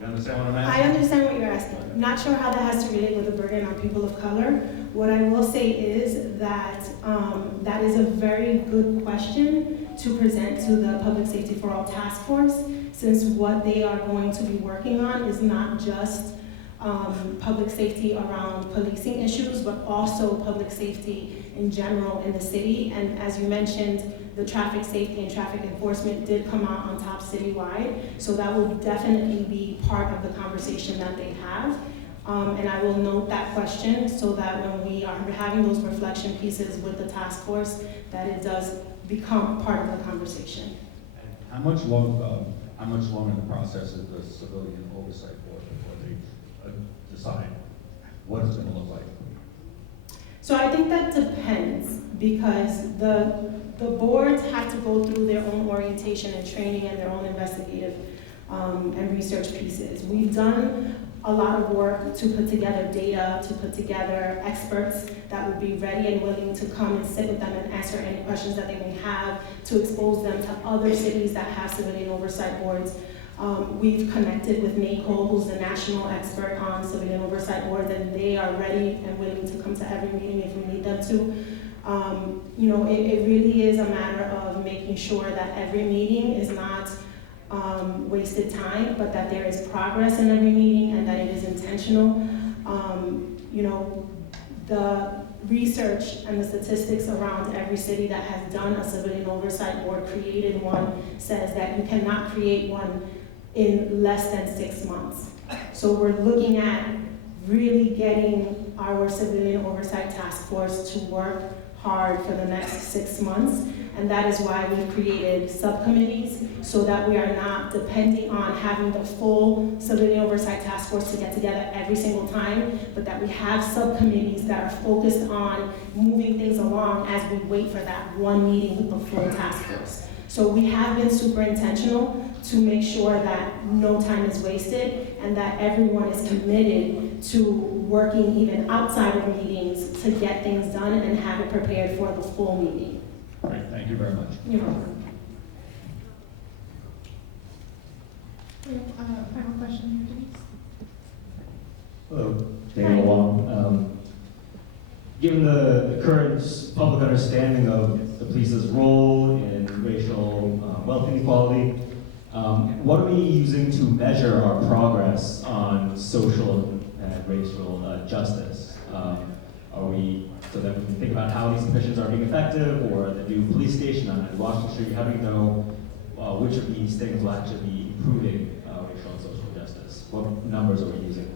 You understand what I'm asking? I understand what you're asking. Not sure how that has to relate with the burden on people of color. What I will say is that that is a very good question to present to the Public Safety for All Task Force, since what they are going to be working on is not just public safety around policing issues, but also public safety in general in the city. And as you mentioned, the traffic safety and traffic enforcement did come out on top citywide. So that will definitely be part of the conversation that they have. And I will note that question so that when we are having those reflection pieces with the task force, that it does become part of the conversation. How much longer in the process is the Civilian Oversight Board before they decide what it's going to look like? So I think that depends, because the boards have to go through their own orientation and training and their own investigative and research pieces. We've done a lot of work to put together data, to put together experts that would be ready and willing to come and sit with them and answer any questions that they may have, to expose them to other cities that have civilian oversight boards. We've connected with NACO, who's the national expert on civilian oversight boards, and they are ready and willing to come to every meeting if we need them to. You know, it really is a matter of making sure that every meeting is not wasted time, but that there is progress in every meeting and that it is intentional. You know, the research and the statistics around every city that has done a civilian oversight board, created one, says that you cannot create one in less than 6 months. So we're looking at really getting our civilian oversight task force to work hard for the next 6 months. And that is why we've created subcommittees, so that we are not depending on having the full civilian oversight task force to get together every single time, but that we have subcommittees that are focused on moving things along as we wait for that one meeting with the full task force. So we have been super intentional to make sure that no time is wasted and that everyone is committed to working even outside of meetings to get things done and have it prepared for the full meeting. Great, thank you very much. You're welcome. Final question here, Denise. Hello, Daniel Wong. Given the current public understanding of the police's role in racial wealth inequality, what are we using to measure our progress on social and racial justice? Are we, so that we can think about how these commissions are being effective, or the new police station on Washington Street? How do we know which of these things will actually be improving racial and social justice? What numbers are we using?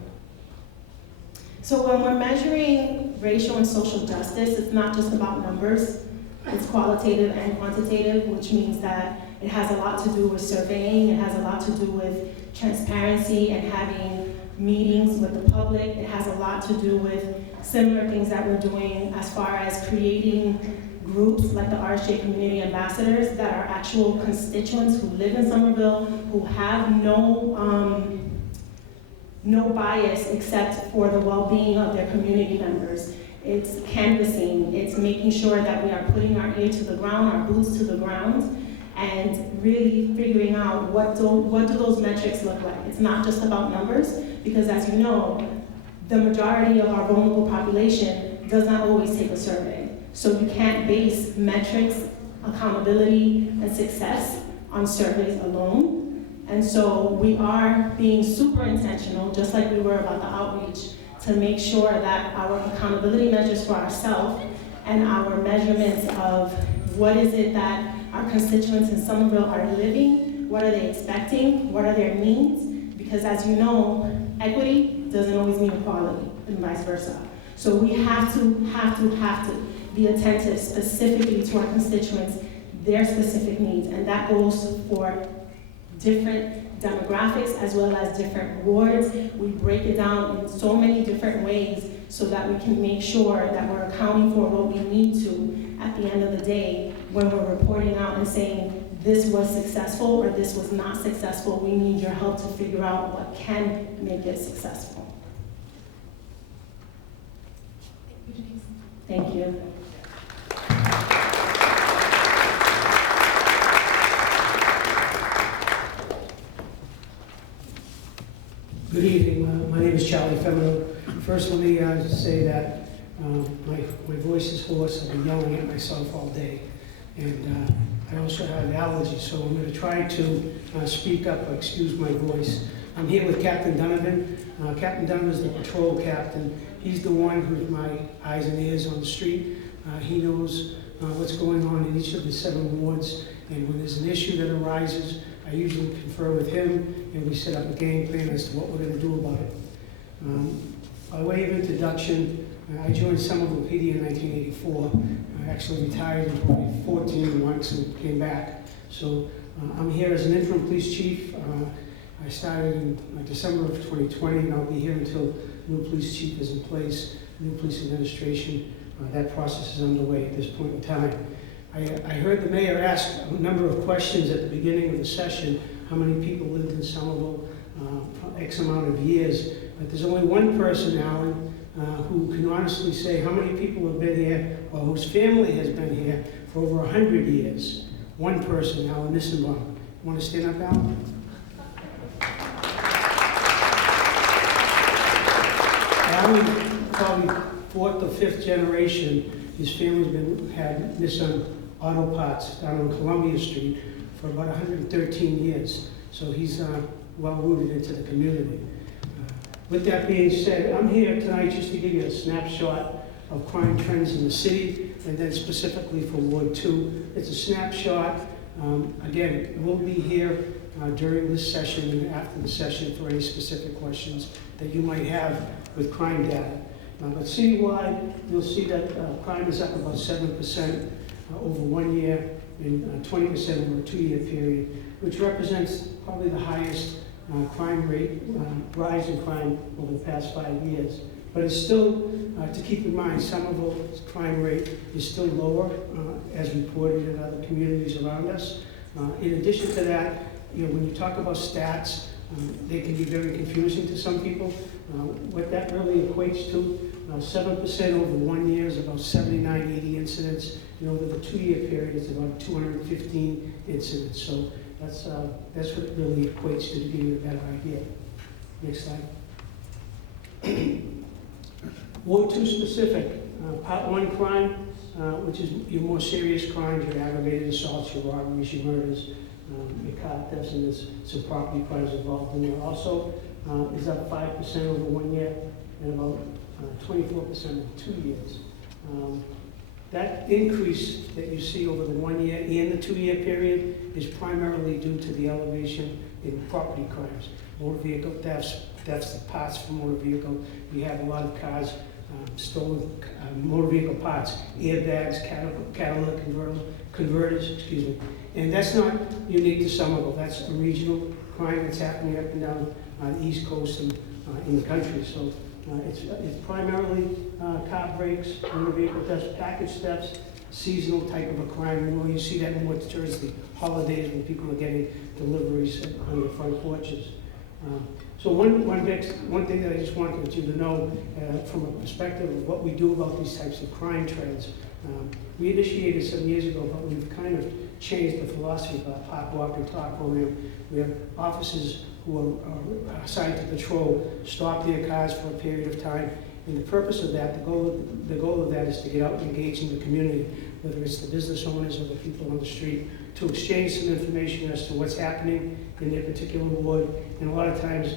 So when we're measuring racial and social justice, it's not just about numbers. It's qualitative and quantitative, which means that it has a lot to do with surveying, it has a lot to do with transparency and having meetings with the public. It has a lot to do with similar things that we're doing as far as creating groups like the RSJ Community Ambassadors that are actual constituents who live in Somerville, who have no bias except for the well-being of their community members. It's canvassing, it's making sure that we are putting our ear to the ground, our boots to the ground, and really figuring out what do those metrics look like. It's not just about numbers, because as you know, the majority of our vulnerable population does not always take a survey. So you can't base metrics, accountability, and success on surveys alone. And so we are being super intentional, just like we were about the outreach, to make sure that our accountability measures for ourselves and our measurements of what is it that our constituents in Somerville are living, what are they expecting, what are their needs, because as you know, equity doesn't always mean equality, and vice versa. So we have to be attentive specifically to our constituents, their specific needs, and that goes for different demographics as well as different wards. We break it down in so many different ways so that we can make sure that we're accounting for what we need to at the end of the day when we're reporting out and saying this was successful or this was not successful. We need your help to figure out what can make it successful. Thank you. Good evening. My name is Charlie Femino. First, let me say that my voice is hoarse. I've been yelling at myself all day. And I also have allergies, so I'm going to try to speak up or excuse my voice. I'm here with Captain Donovan. Captain Donovan is the patrol captain. He's the one who's my eyes and ears on the street. He knows what's going on in each of the 7 wards. And when there's an issue that arises, I usually confer with him, and we set up a game plan as to what we're going to do about it. By way of introduction, I joined Somerville PD in 1984. I actually retired in 2014 once and came back. So I'm here as an interim police chief. I started in December of 2020, and I'll be here until new police chief is in place, new police administration. That process is underway at this point in time. I heard the mayor ask a number of questions at the beginning of the session, how many people lived in Somerville for X amount of years. But there's only one person, Alan, who can honestly say how many people have been here or whose family has been here for over 100 years. One person, Alan Nissenbaum. Want to stand up, Alan? Alan, probably 4th or 5th generation, his family's had Nissan Auto Parts down on Columbia Street for about 113 years. So he's well rooted into the community. With that being said, I'm here tonight just to give you a snapshot of crime trends in the city, and then specifically for Ward 2. It's a snapshot. Again, we'll be here during this session and after the session for any specific questions that you might have with crime data. But citywide, you'll see that crime is up about 7% over 1 year and 20% over a 2-year period, which represents probably the highest crime rate, rise in crime over the past 5 years. But it's still, to keep in mind, Somerville's crime rate is still lower as reported in other communities around us. In addition to that, when you talk about stats, they can be very confusing to some people. What that really equates to, 7% over 1 year is about 79, 80 incidents. Over the 2-year period, it's about 215 incidents. So that's what it really equates to give you a better idea. Next slide. Ward 2 specific, Part 1 crime, which is your more serious crimes, your aggravated assaults, your robberies, your murders, your car thefts, and there's some property crimes involved in there also, is up 5% over 1 year and about 24% over 2 years. That increase that you see over the 1 year and the 2-year period is primarily due to the elevation in property crimes, motor vehicle thefts, thefts of parts from motor vehicle. We have a lot of cars stolen, motor vehicle parts, airbags, catalytic converters, excuse me. And that's not unique to Somerville. That's a regional crime that's happening up and down on the East Coast and in the country. So it's primarily car breaks, motor vehicle thefts, package thefts, seasonal type of a crime. You see that more towards the holidays when people are getting deliveries on their front porches. So one thing that I just wanted you to know from a perspective of what we do about these types of crime trends, we initiated some years ago, but we've kind of changed the philosophy of our Park, Walk, and Talk program. We have officers who are assigned to patrol, stop their cars for a period of time. And the purpose of that, the goal of that is to get out and engage in the community, whether it's the business owners or the people on the street, to exchange some information as to what's happening in their particular ward. And a lot of times,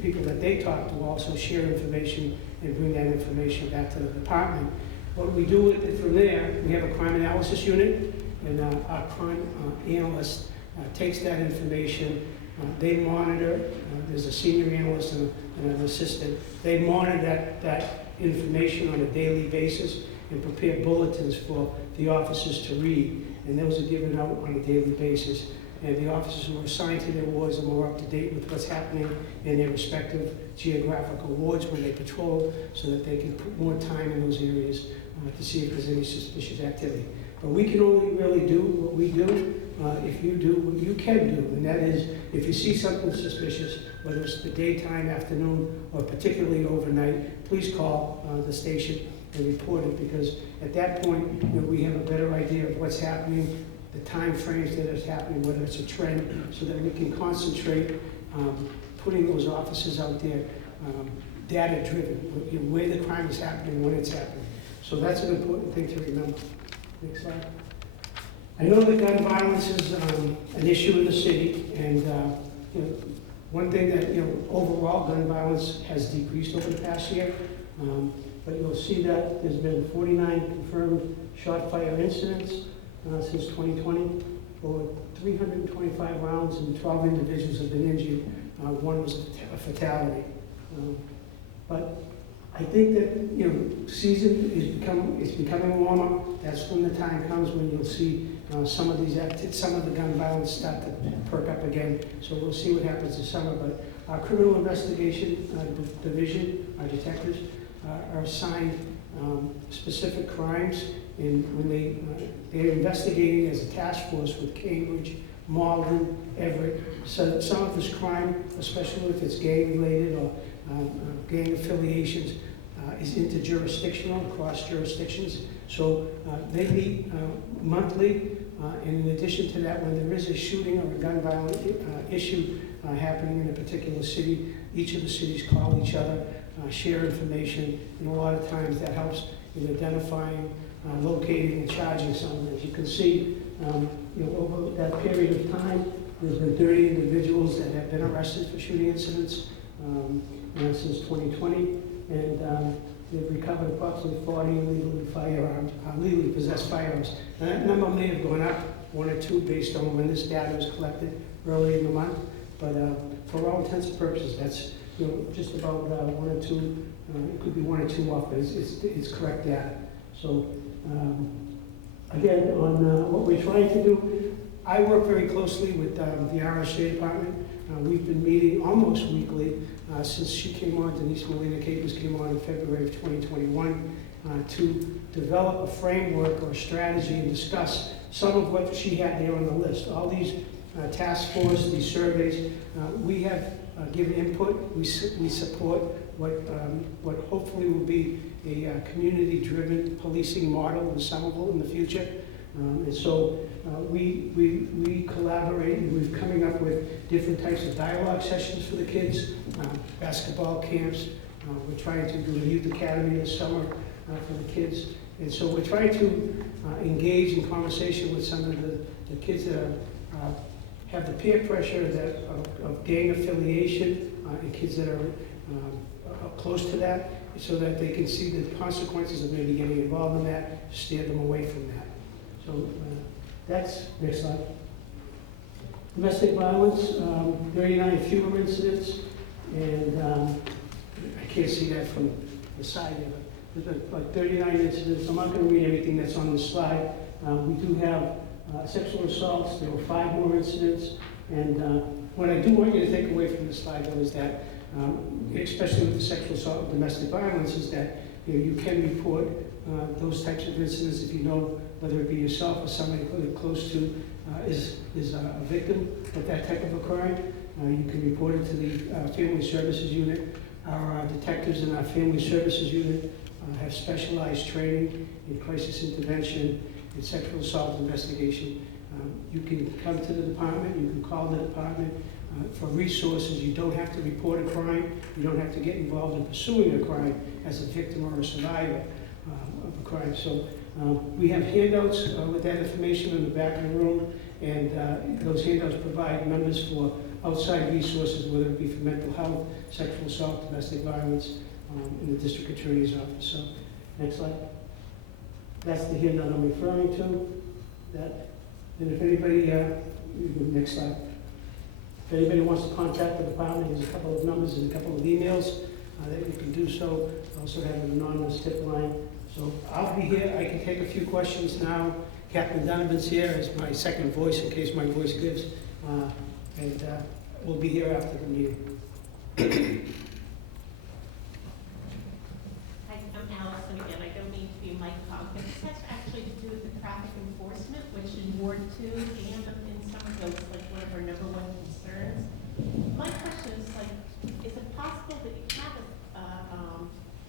people that they talk to also share information and bring that information back to the department. What we do with it from there, we have a crime analysis unit, and our crime analyst takes that information. They monitor, there's a senior analyst and an assistant. They monitor that information on a daily basis and prepare bulletins for the officers to read. And those are given out on a daily basis. And the officers who are assigned to their wards are more up to date with what's happening in their respective geographical wards when they patrol, so that they can put more time in those areas to see if there's any suspicious activity. But we can only really do what we do if you do what you can do, and that is, if you see something suspicious, whether it's the daytime, afternoon, or particularly overnight, please call the station, and report it, because at that point, you know, we have a better idea of what's happening, the time frames that it's happening, whether it's a trend, so that we can concentrate putting those officers out there, data-driven, you know, where the crime is happening, when it's happening. So that's an important thing to remember. Next slide. I know that gun violence is an issue in the city, and you know, one thing that, you know, overall gun violence has decreased over the past year, but you'll see that there's been 49 confirmed shot fire incidents since 2020, over 325 rounds, and 12 individuals have been injured. One was a fatality. But I think that, you know, season is becoming warmer. That's when the time comes when you'll see some of the gun violence start to perk up again. So we'll see what happens this summer. But our criminal investigation division, our detectives, are assigned specific crimes, and when they're investigating as a task force with Cambridge, Malden, Everett, so that some of this crime, especially if it's gang-related or gang affiliations, is interjurisdictional, across jurisdictions. So they meet monthly, and in addition to that, when there is a shooting or a gun violence issue happening in a particular city, each of the cities call each other, share information, and a lot of times that helps in identifying, locating, and charging someone. As you can see, you know, over that period of time, there's been 30 individuals that have been arrested for shooting incidents since 2020, and they've recovered approximately 40 legally possessed firearms. And that number may have gone up 1 or 2 based on when this data was collected early in the month, but for all intents and purposes, that's, you know, just about 1 or 2. It could be 1 or 2 off, but it's correct data. So again, on what we're trying to do, I work very closely with the RSJ department. We've been meeting almost weekly since she came on, Denise Molina Capers came on in February of 2021, to develop a framework or a strategy and discuss some of what she had there on the list. All these task force, these surveys, we have given input. We support what hopefully will be a community-driven policing model in Somerville in the future. And so we collaborate, and we're coming up with different types of dialogue sessions for the kids, basketball camps. We're trying to do a youth academy this summer for the kids. And so we're trying to engage in conversation with some of the kids that have the peer pressure of gang affiliation, and kids that are close to that, so that they can see the consequences of maybe getting involved in that, steer them away from that. So that's, next slide. Domestic violence, 39 fewer incidents, and I can't see that from the side there, but there's been like 39 incidents. I'm not going to read everything that's on the slide. We do have sexual assaults. There were 5 more incidents, and what I do want you to take away from the slide, though, is that, especially with the sexual assault and domestic violence, is that, you know, you can report those types of incidents if you know whether it be yourself or somebody close to is a victim of that type of a crime. You can report it to the Family Services Unit. Our detectives in our Family Services Unit have specialized training in crisis intervention and sexual assault investigation. You can come to the department, you can call the department for resources. You don't have to report a crime. You don't have to get involved in pursuing a crime as a victim or a survivor of a crime. So we have handouts with that information in the back of the room, and those handouts provide members for outside resources, whether it be for mental health, sexual assault, domestic violence, in the district attorney's office. So, next slide. That's the handout I'm referring to. That, and if anybody, next slide. If anybody wants to contact the department, there's a couple of numbers and a couple of emails that you can do so. Also have an anonymous tip line. So I'll be here. I can take a few questions now. Captain Donovan's here as my second voice in case my voice gives. And we'll be here after the meeting. Hi, I'm Allison again. I don't mean to be Mike Cobb, but this has actually to do with the traffic enforcement, which in Ward 2 and in Somerville is like one of our #1 concerns. My question is, like, is it possible that you have a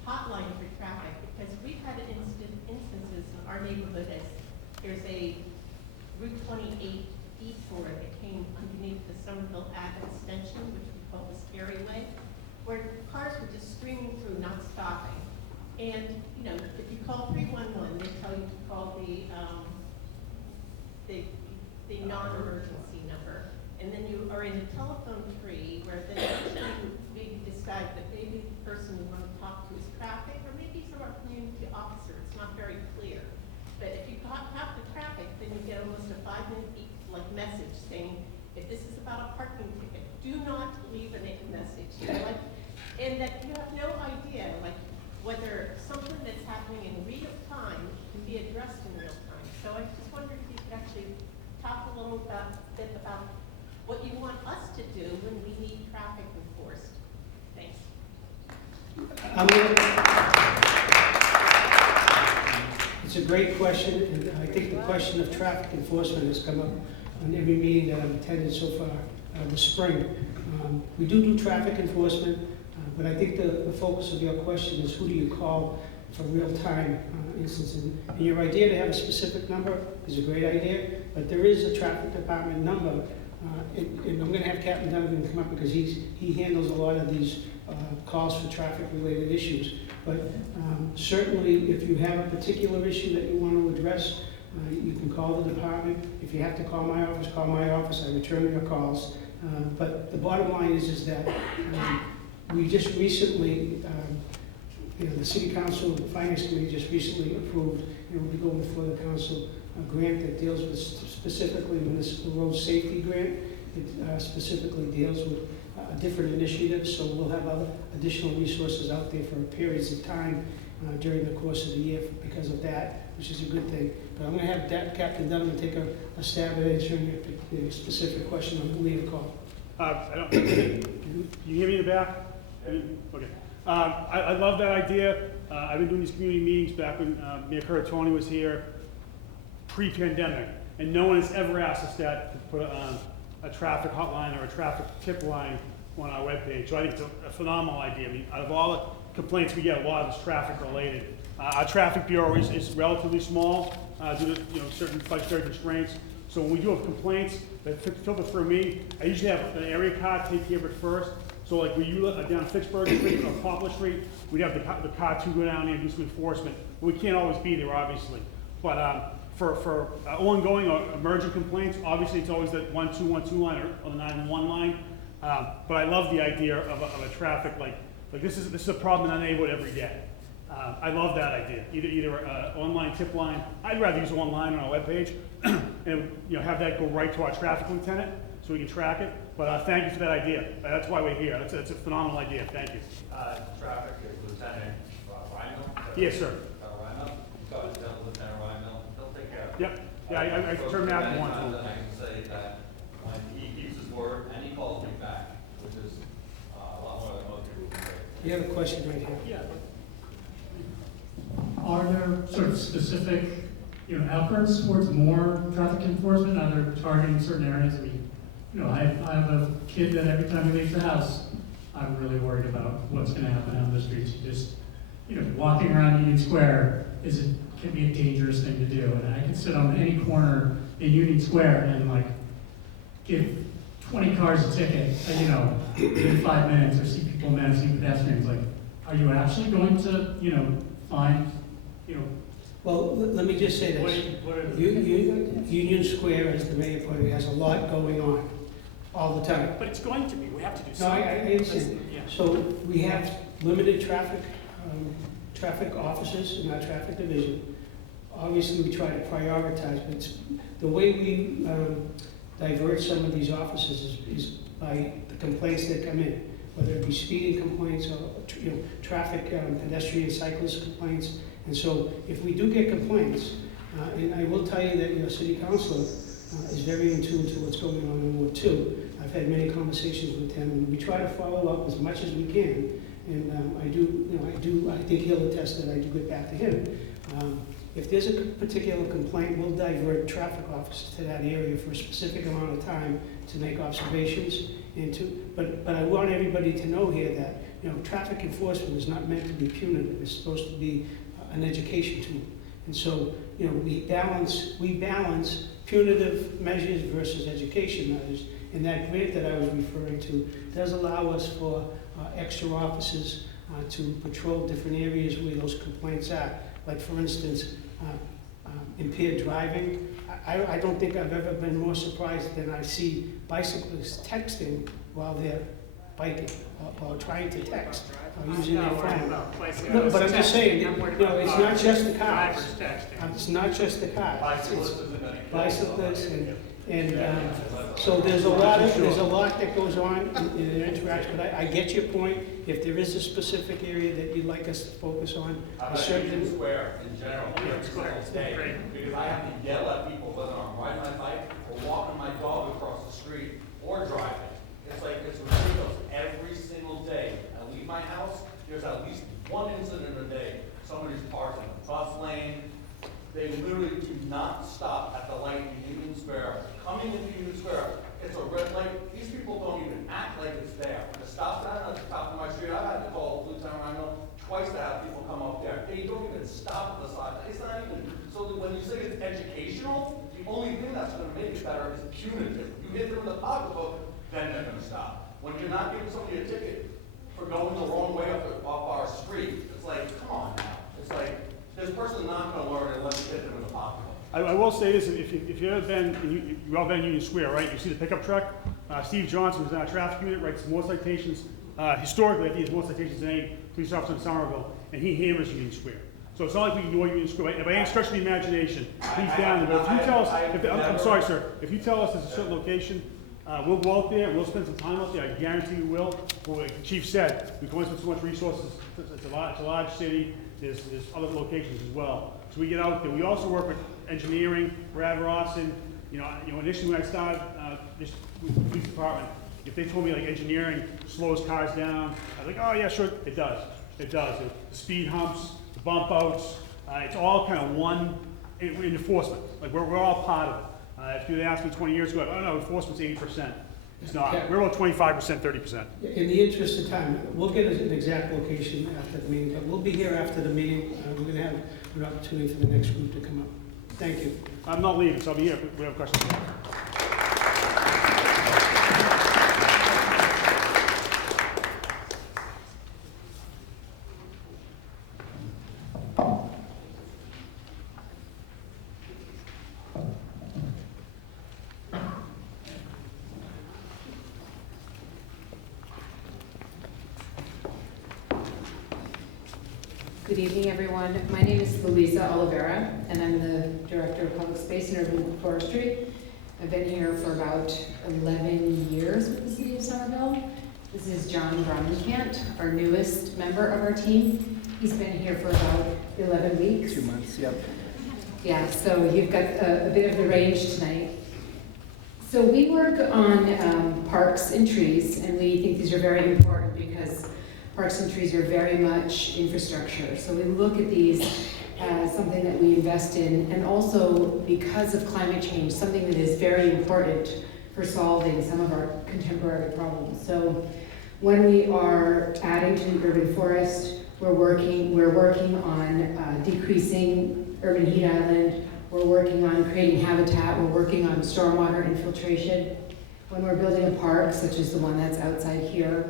hotline for traffic? Because we've had neighborhood as there's a Route 28 detour that came underneath the Somerville Ave extension, which we call the Scary Way, where cars were just streaming through, not stopping. And, you know, if you call 311, they tell you to call the non-emergency number. And then you are in a telephone tree where then usually we decide that maybe the person we want to talk to is traffic, or maybe from our community officer. It's not very clear. But if you have the traffic, then you get almost a 5-minute message saying, if this is about a parking ticket, do not leave a message. You know, and that you have no idea, whether something that's happening in real time can be addressed in real time. So I just wondered if you could actually talk a little bit about what you want us to do when we need traffic enforced. Thanks. It's a great question, and I think the question of traffic enforcement has come up on every meeting that I've attended so far this spring. We do traffic enforcement, but I think the focus of your question is who do you call for real-time instances. And your idea to have a specific number is a great idea, but there is a traffic department number, and I'm going to have Captain Donovan come up because he handles a lot of these calls for traffic-related issues. But certainly, if you have a particular issue that you want to address, you can call the department. If you have to call my office, call my office. I return your calls. But the bottom line is that we just recently, the City Council, the Finance Committee just recently approved, we'll be going before the Council, a grant that deals with specifically municipal road safety grant. It specifically deals with different initiatives, so we'll have other additional resources out there for periods of time during the course of the year because of that, which is a good thing. But I'm going to have Captain Donovan take a stab at answering the specific question on who you call. You hear me in the back? Okay. I love that idea. I've been doing these community meetings back when Mayor Curratone was here, pre-pandemic, and no one has ever asked us to put a traffic hotline or a traffic tip line on our webpage. So I think it's a phenomenal idea. I mean, out of all the complaints we get, a lot of it's traffic related. Our traffic bureau is relatively small due to certain budgetary constraints. So when we do have complaints that filter through me, I usually have an area card take care of it first. So like when you live down Fitchburg Street or Poplar Street, we'd have the car to go down there and do some enforcement. But we can't always be there, obviously. But for ongoing or emergent complaints, obviously it's always that 1212 line or the 911 line. But I love the idea of a traffic like this is a problem in our neighborhood every day. I love that idea. Either an online tip line. I'd rather use online on our webpage and have that go right to our traffic lieutenant so we can track it. But thank you for that idea. That's why we're here. That's a phenomenal idea. Thank you. Traffic is Lieutenant Reinel. Yes, sir. Reinel. Lieutenant Reinel. He'll take care of it. Yep. Yeah, I turned out to one. I can say that when he keeps his word and he calls me back, which is a lot more than most people can say. You have a question right here. Yeah. Are there sort of specific, efforts towards more traffic enforcement? Are there targeting certain areas? I mean, I have a kid that every time he leaves the house, I'm really worried about what's going to happen on the streets. Just, walking around Union Square can be a dangerous thing to do. And I can sit on any corner in Union Square and give 20 cars a ticket, in 5 minutes, or see people menacing pedestrians. Are you actually going to, find, Well, let me just say this. Union Square, as the mayor put it, has a lot going on all the time. But it's going to be. We have to do No, something. I understand. Yeah. So we have limited traffic officers in our traffic division. Obviously, we try to prioritize, but the way we divert some of these officers is by the complaints that come in, whether it be speeding complaints or traffic, pedestrian, cyclist complaints. And so if we do get complaints, and I will tell you that City Council is very in tune to what's going on in Ward 2. I've had many conversations with him, and we try to follow up as much as we can. And I think he'll attest that I do get back to him. If there's a particular complaint, we'll divert traffic officers to that area for a specific amount of time to make observations. But I want everybody to know here that traffic enforcement is not meant to be punitive. It's supposed to be an education tool. And so, you know, we balance punitive measures versus education measures. And that grant that I was referring to does allow us for extra officers to patrol different areas where those complaints are. Like, for instance, impaired driving. I don't think I've ever been more surprised than I see bicyclists texting while they're biking or trying to text or using their phone. No, but I'm just saying, you know, it's not just the cars. It's not just the cars. It's bicyclists and so there's a lot that goes on in their interaction. But I get your point. If there is a specific area that you'd like us to focus on, I certainly. Union Square in general, because I have to yell at people whether I'm riding my bike or walking my dog across the street or driving. It's ridiculous. Every single day I leave my house, there's at least one incident a day. Somebody's parked in a bus lane. They literally do not stop at the light in Union Square. Coming into Union Square, it's a red light. These people don't even act like it's there. The stop sign at the top of my street, I've had to call Lieutenant Rhino twice to have people come up there. They don't even stop at the side. It's not even, so that when you say it's educational, the only thing that's going to make it better is punitive. You hit them in the pocketbook, then they're going to stop. When you're not giving somebody a ticket for going the wrong way off our street, it's like, come on now. It's like, this person's not going to learn unless you hit them in the pocketbook. I will say this, if you've ever been, you've all been in Union Square, right? You see the pickup truck. Steve Johnson, who's in our traffic unit, writes more citations. Historically, I think he has more citations than any police officer in Somerville, and he hammers Union Square. So it's not like we ignore Union Square. By any stretch of the imagination, he's down there. But if you tell us, I'm sorry, sir, if you tell us there's a certain location, we'll go out there, we'll spend some time out there, I guarantee we will. Well, like the chief said, we can only spend so much resources. It's a large city, there's other locations as well. So we get out there. We also work with engineering, Brad Rawson. You know, initially when I started this with the police department, if they told me like engineering slows cars down, I was like, oh yeah, sure, it does. It does. The speed humps, the bump outs, it's all kind of one in enforcement. Like we're all part of it. If you'd asked me 20 years ago, oh no, enforcement's 80%. It's not. Yeah. We're about 25%, 30%. In the interest of time, we'll get an exact location after the meeting, but we'll be here after the meeting. We're going to have an opportunity for the next group to come up. Thank you. I'm not leaving, so I'll be here if we have questions. Good evening, everyone. My name is Louisa Oliveira, and I'm the Director of Public Space and Urban Forestry. I've been here for about 11 years with the City of Somerville. This is John Browning-Cant, our newest member of our team. He's been here for about 11 weeks. 2 months, yep. Yeah, so you've got a bit of the range tonight. So we work on parks and trees, and we think these are very important because parks and trees are very much infrastructure. So we look at these as something that we invest in, and also because of climate change, something that is very important for solving some of our contemporary problems. So when we are adding to the urban forest, we're working on decreasing urban heat island, we're working on creating habitat, we're working on stormwater infiltration. When we're building a park, such as the one that's outside here,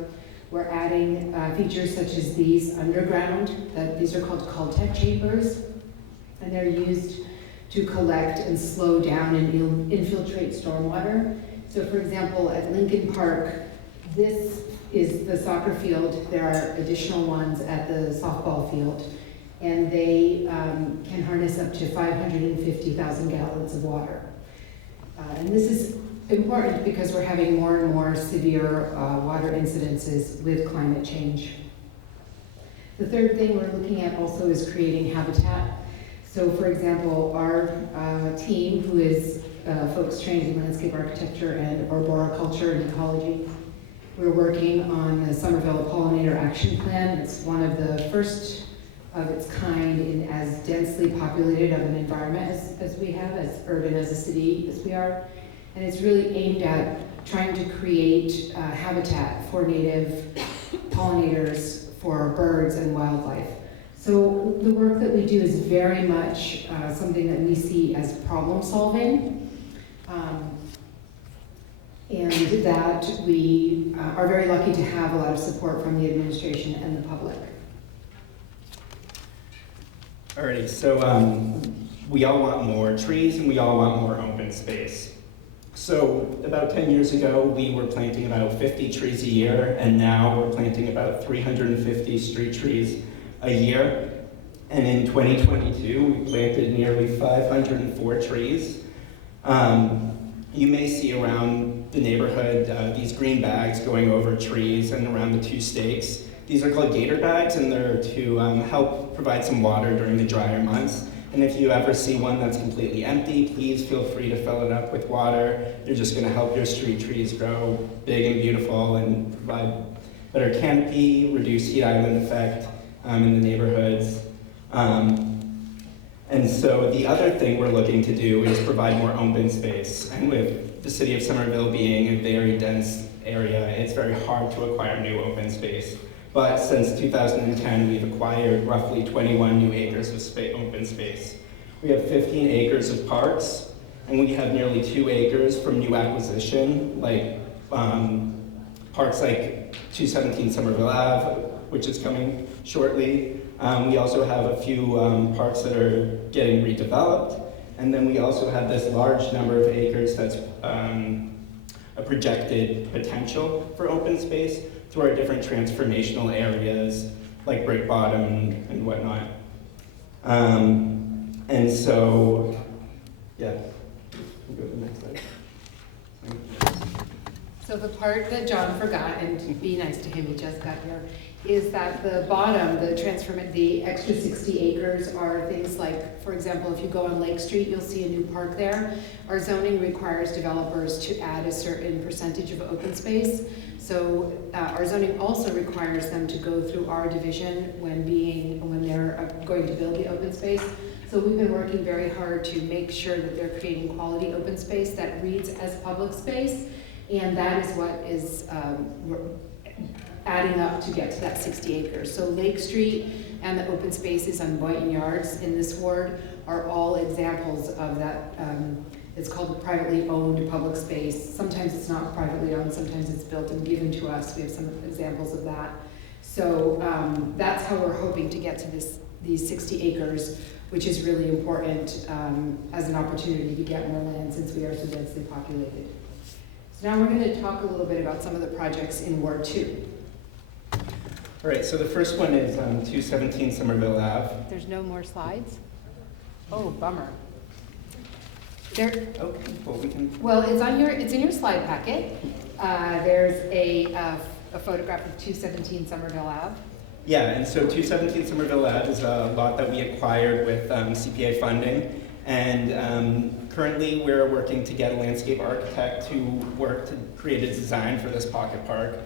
we're adding features such as these underground. These are called Caltech chambers, and they're used to collect and slow down and infiltrate stormwater. So for example, at Lincoln Park, this is the soccer field. There are additional ones at the softball field, and they can harness up to 550,000 gallons of water. And this is important because we're having more and more severe water incidences with climate change. The third thing we're looking at also is creating habitat. So for example, our team, who is folks trained in landscape architecture and arboriculture and ecology, we're working on the Somerville Pollinator Action Plan. It's one of the first of its kind in as densely populated of an environment as we have, as urban as a city as we are. And it's really aimed at trying to create habitat for native pollinators, for birds and wildlife. So the work that we do is very much something that we see as problem solving. And that we are very lucky to have a lot of support from the administration and the public. Alrighty, so we all want more trees and we all want more open space. So about 10 years ago, we were planting about 50 trees a year, and now we're planting about 350 street trees a year. And in 2022, we planted nearly 504 trees. You may see around the neighborhood these green bags going over trees and around the 2 stakes. These are called gator bags, and they're to help provide some water during the drier months. And if you ever see one that's completely empty, please feel free to fill it up with water. They're just going to help your street trees grow big and beautiful and provide better canopy, reduce heat island effect in the neighborhoods. And so the other thing we're looking to do is provide more open space. And with the city of Somerville being a very dense area, it's very hard to acquire new open space. But since 2010, we've acquired roughly 21 new acres of open space. We have 15 acres of parks, and we have nearly 2 acres from new acquisition, like parks like 217 Somerville Ave, which is coming shortly. We also have a few parks that are getting redeveloped, and then we also have this large number of acres that's a projected potential for open space through our different transformational areas like Brick Bottom and whatnot. And so, yeah, we'll go to the next slide. So the part that John forgot, and be nice to him, he just got here, is that the bottom, the extra 60 acres are things like, for example, if you go on Lake Street, you'll see a new park there. Our zoning requires developers to add a certain percentage of open space. So our zoning also requires them to go through our division when they're going to build the open space. So we've been working very hard to make sure that they're creating quality open space that reads as public space, and that is what is adding up to get to that 60 acres. So Lake Street and the open spaces on Boynton Yards in this ward are all examples of that. It's called the privately owned public space. Sometimes it's not privately owned, sometimes it's built and given to us. We have some examples of that. So that's how we're hoping to get to these 60 acres, which is really important as an opportunity to get more land since we are so densely populated. So now we're going to talk a little bit about some of the projects in Ward 2. All right, so the first one is 217 Somerville Ave. There's no more slides? Oh, bummer. Okay, well we can. Well, it's in your slide packet. There's a photograph of 217 Somerville Ave. Yeah, and so 217 Somerville Ave is a lot that we acquired with CPA funding, and currently we're working to get a landscape architect to work to create a design for this pocket park.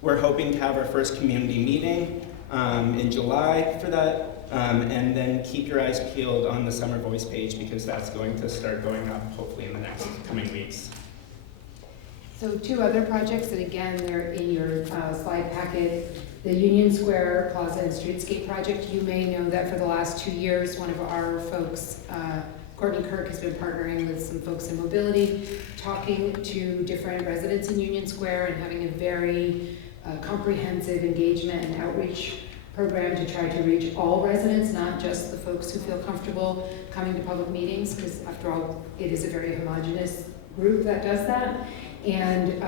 We're hoping to have our first community meeting in July for that. And then keep your eyes peeled on the Summer Voice page because that's going to start going up hopefully in the next coming weeks. So 2 other projects that again, they're in your slide packet. The Union Square Plaza and Streetscape project. You may know that for the last 2 years, one of our folks, Courtney Kirk, has been partnering with some folks in mobility, talking to different residents in Union Square and having a very comprehensive engagement and outreach program to try to reach all residents, not just the folks who feel comfortable coming to public meetings, because after all, it is a very homogeneous group that does that. And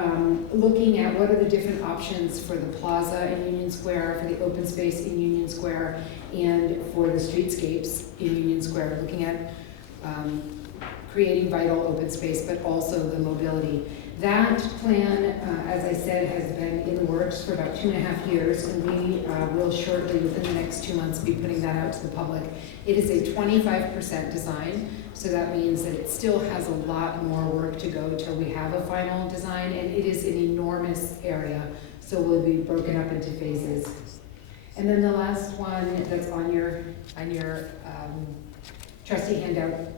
looking at what are the different options for the plaza in Union Square, for the open space in Union Square, and for the streetscapes in Union Square, looking at creating vital open space, but also the mobility. That plan, as I said, has been in the works for about 2.5 years, and we will shortly, within the next 2 months, be putting that out to the public. It is a 25% design, so that means that it still has a lot more work to go till we have a final design, and it is an enormous area, so we'll be broken up into phases. And then the last one that's on your trustee handout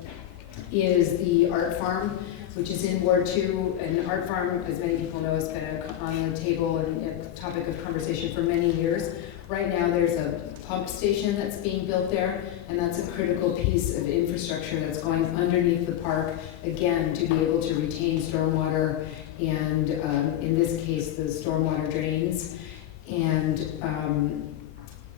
is the art farm, which is in Ward 2. And art farm, as many people know, has been on the table and a topic of conversation for many years. Right now there's a pump station that's being built there, and that's a critical piece of infrastructure that's going underneath the park, again, to be able to retain stormwater and, in this case, the stormwater drains, and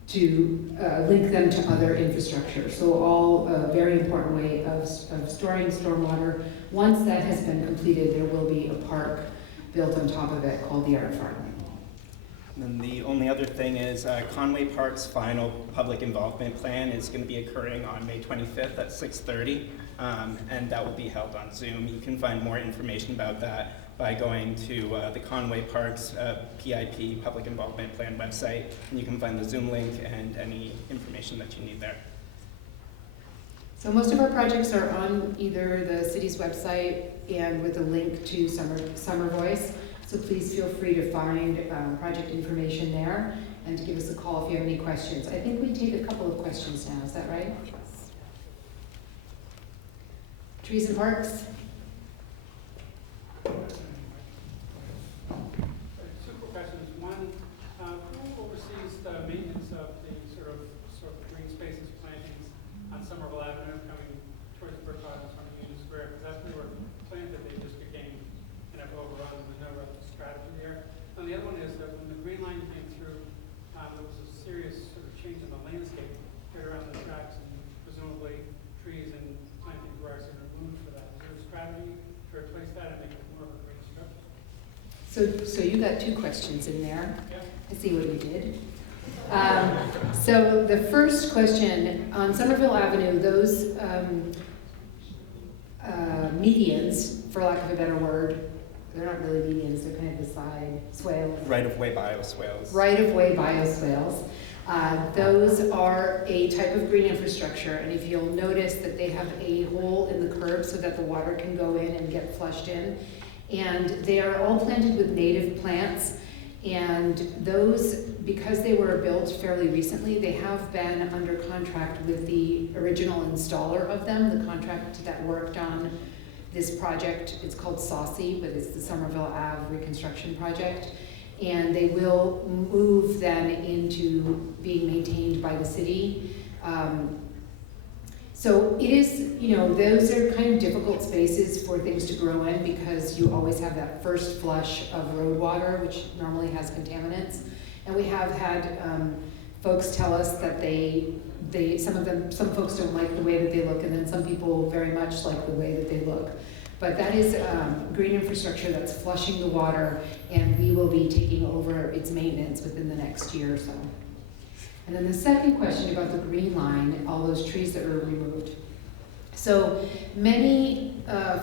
to link them to other infrastructure. So all a very important way of storing stormwater. Once that has been completed, there will be a park built on top of it called the Art Farm. And the only other thing is Conway Park's final public involvement plan is going to be occurring on May 25th at 6:30, and that will be held on Zoom. You can find more information about that by going to the Conway Park's PIP, Public Involvement Plan website, and you can find the Zoom link and any information that you need there. So most of our projects are on either the city's website and with a link to Summer Voice. So please feel free to find project information there and to give us a call if you have any questions. I think we take a couple of questions now, is that right? Trees and parks? Two questions. One, who oversees the maintenance of the sort of green spaces plantings on Somerville Avenue coming towards the Brick House from Union Square? Because that's when they were planted, they just became kind of overrun with no real strategy there. And the other one is that when the Green Line came through, there was a serious sort of change in the landscape right around the tracks, and presumably trees and planting grass are removed for that. Is there a strategy to replace that and make it more of a green structure? So you got two questions in there. I see what you did. So the first question, on Somerville Avenue, those medians, for lack of a better word, they're not really medians, they're kind of the side swales. Right-of-way bioswales. Right-of-way bioswales. Those are a type of green infrastructure, and if you'll notice that they have a hole in the curb so that the water can go in and get flushed in. And they are all planted with native plants, and those, because they were built fairly recently, they have been under contract with the original installer of them, the contract that worked on this project. It's called Saucy, but it's the Somerville Ave reconstruction project. And they will move then into being maintained by the city. So it is, those are kind of difficult spaces for things to grow in because you always have that first flush of road water, which normally has contaminants. And we have had folks tell us that some folks don't like the way that they look, and then some people very much like the way that they look. But that is green infrastructure that's flushing the water, and we will be taking over its maintenance within the next year or so. And then the second question about the Green Line, all those trees that were removed. So many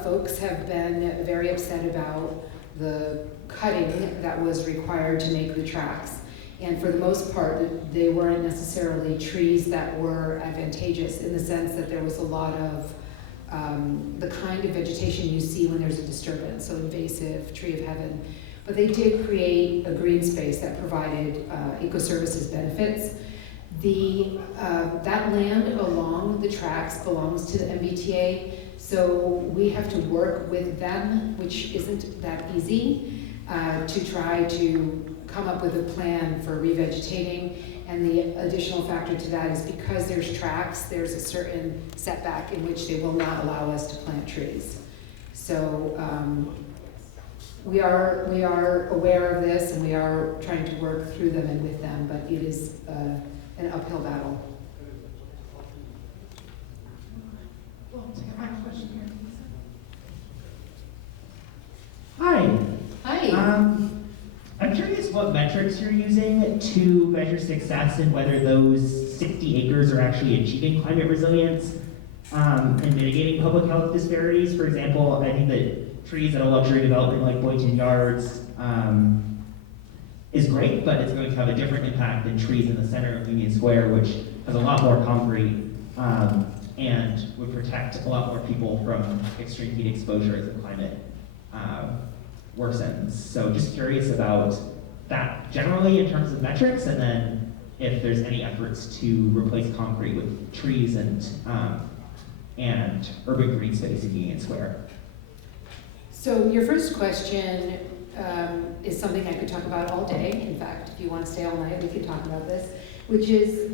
folks have been very upset about the cutting that was required to make the tracks. And for the most part, they weren't necessarily trees that were advantageous in the sense that there was a lot of the kind of vegetation you see when there's a disturbance, so invasive, tree of heaven. But they did create a green space that provided eco-services benefits. That land along the tracks belongs to the MBTA, so we have to work with them, which isn't that easy, to try to come up with a plan for revegetating. And the additional factor to that is because there's tracks, there's a certain setback in which they will not allow us to plant trees. So we are aware of this, and we are trying to work through them and with them, but it is an uphill battle. Hi. Hi. I'm curious what metrics you're using to measure success and whether those 60 acres are actually achieving climate resilience and mitigating public health disparities. For example, I think that trees at a luxury development like Boynton Yards is great, but it's going to have a different impact than trees in the center of Union Square, which has a lot more concrete and would protect a lot more people from extreme heat exposure as the climate worsens. So just curious about that generally in terms of metrics, and then if there's any efforts to replace concrete with trees and urban green space in Union Square. So your first question is something I could talk about all day. In fact, if you want to stay all night, we could talk about this. which is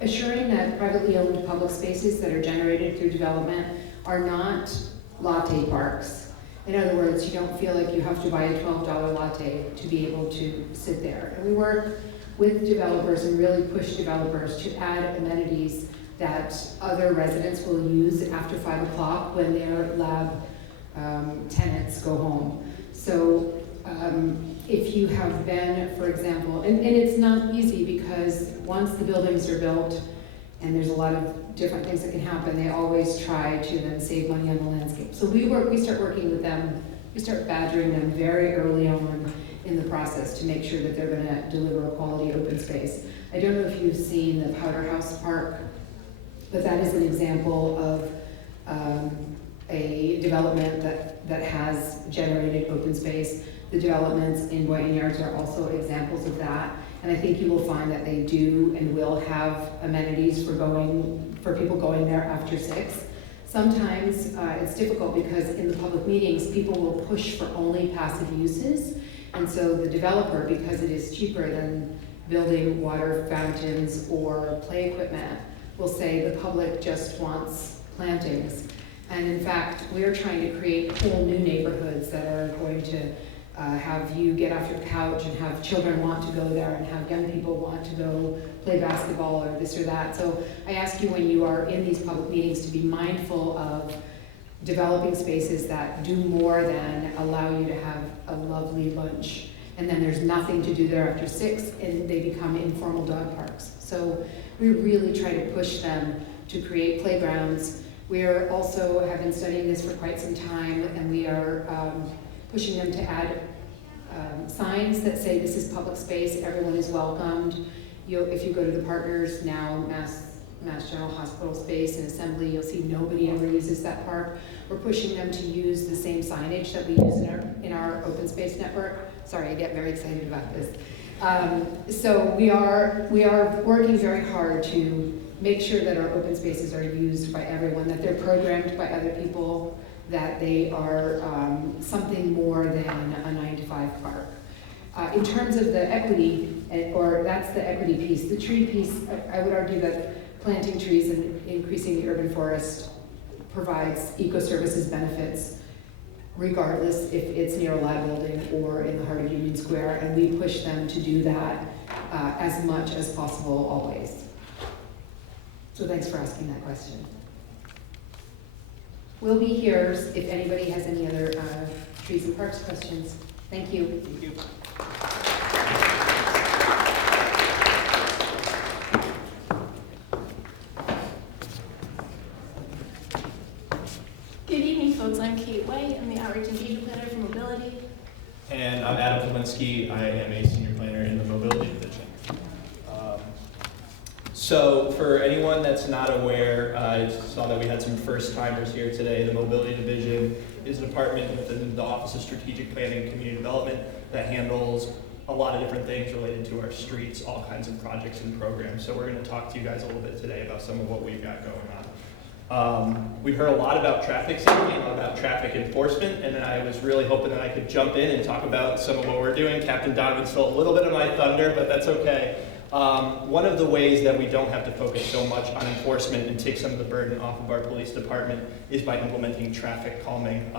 assuring that privately owned public spaces that are generated through development are not latte parks. In other words, you don't feel like you have to buy a $12 latte to be able to sit there. And we work with developers and really push developers to add amenities that other residents will use after 5 o'clock when their lab tenants go home. So if you have been, for example, and it's not easy because once the buildings are built, and there's a lot of different things that can happen, they always try to then save money on the landscape. So we start working with them, we start badgering them very early on in the process to make sure that they're gonna deliver a quality open space. I don't know if you've seen the Powder House Park, but that is an example of a development that has generated open space. The developments in Boynton Yards are also examples of that. And I think you will find that they do and will have amenities for people going there after 6. Sometimes it's difficult because in the public meetings, people will push for only passive uses. And so the developer, because it is cheaper than building water fountains or play equipment, will say the public just wants plantings. And in fact, we're trying to create whole new neighborhoods that are going to have you get off your couch and have children want to go there and have young people want to go play basketball or this or that. So I ask you when you are in these public meetings to be mindful of developing spaces that do more than allow you to have a lovely lunch. And then there's nothing to do there after 6 and they become informal dog parks. So we really try to push them to create playgrounds. We are also have been studying this for quite some time, and we are pushing them to add signs that say this is public space, everyone is welcomed. If you go to the Partners now, Mass General Hospital space and Assembly, you'll see nobody ever uses that park. We're pushing them to use the same signage that we use in our open space network. Sorry, I get very excited about this. So we are working very hard to make sure that our open spaces are used by everyone, that they're programmed by other people, that they are something more than a 9-to-5 park. In terms of the equity, or that's the equity piece, the tree piece, I would argue that planting trees and increasing the urban forest provides eco-services benefits regardless if it's near a lab building or in the heart of Union Square, and we push them to do that as much as possible always. So thanks for asking that question. We'll be here if anybody has any other trees and parks questions. Thank you. Thank you. Good evening, folks. I'm Kate White. I'm the Outreach Engagement Planner for Mobility. And I'm Adam Polinski. I am a senior planner in the Mobility Division. So for anyone that's not aware, I saw that we had some first-timers here today. The Mobility Division is a department within the Office of Strategic Planning and Community Development that handles a lot of different things related to our streets, all kinds of projects and programs. So we're going to talk to you guys a little bit today about some of what we've got going on. We've heard a lot about traffic safety and a lot about traffic enforcement, and I was really hoping that I could jump in and talk about some of what we're doing. Captain Donovan stole a little bit of my thunder, but that's okay. One of the ways that we don't have to focus so much on enforcement and take some of the burden off of our police department is by implementing traffic calming.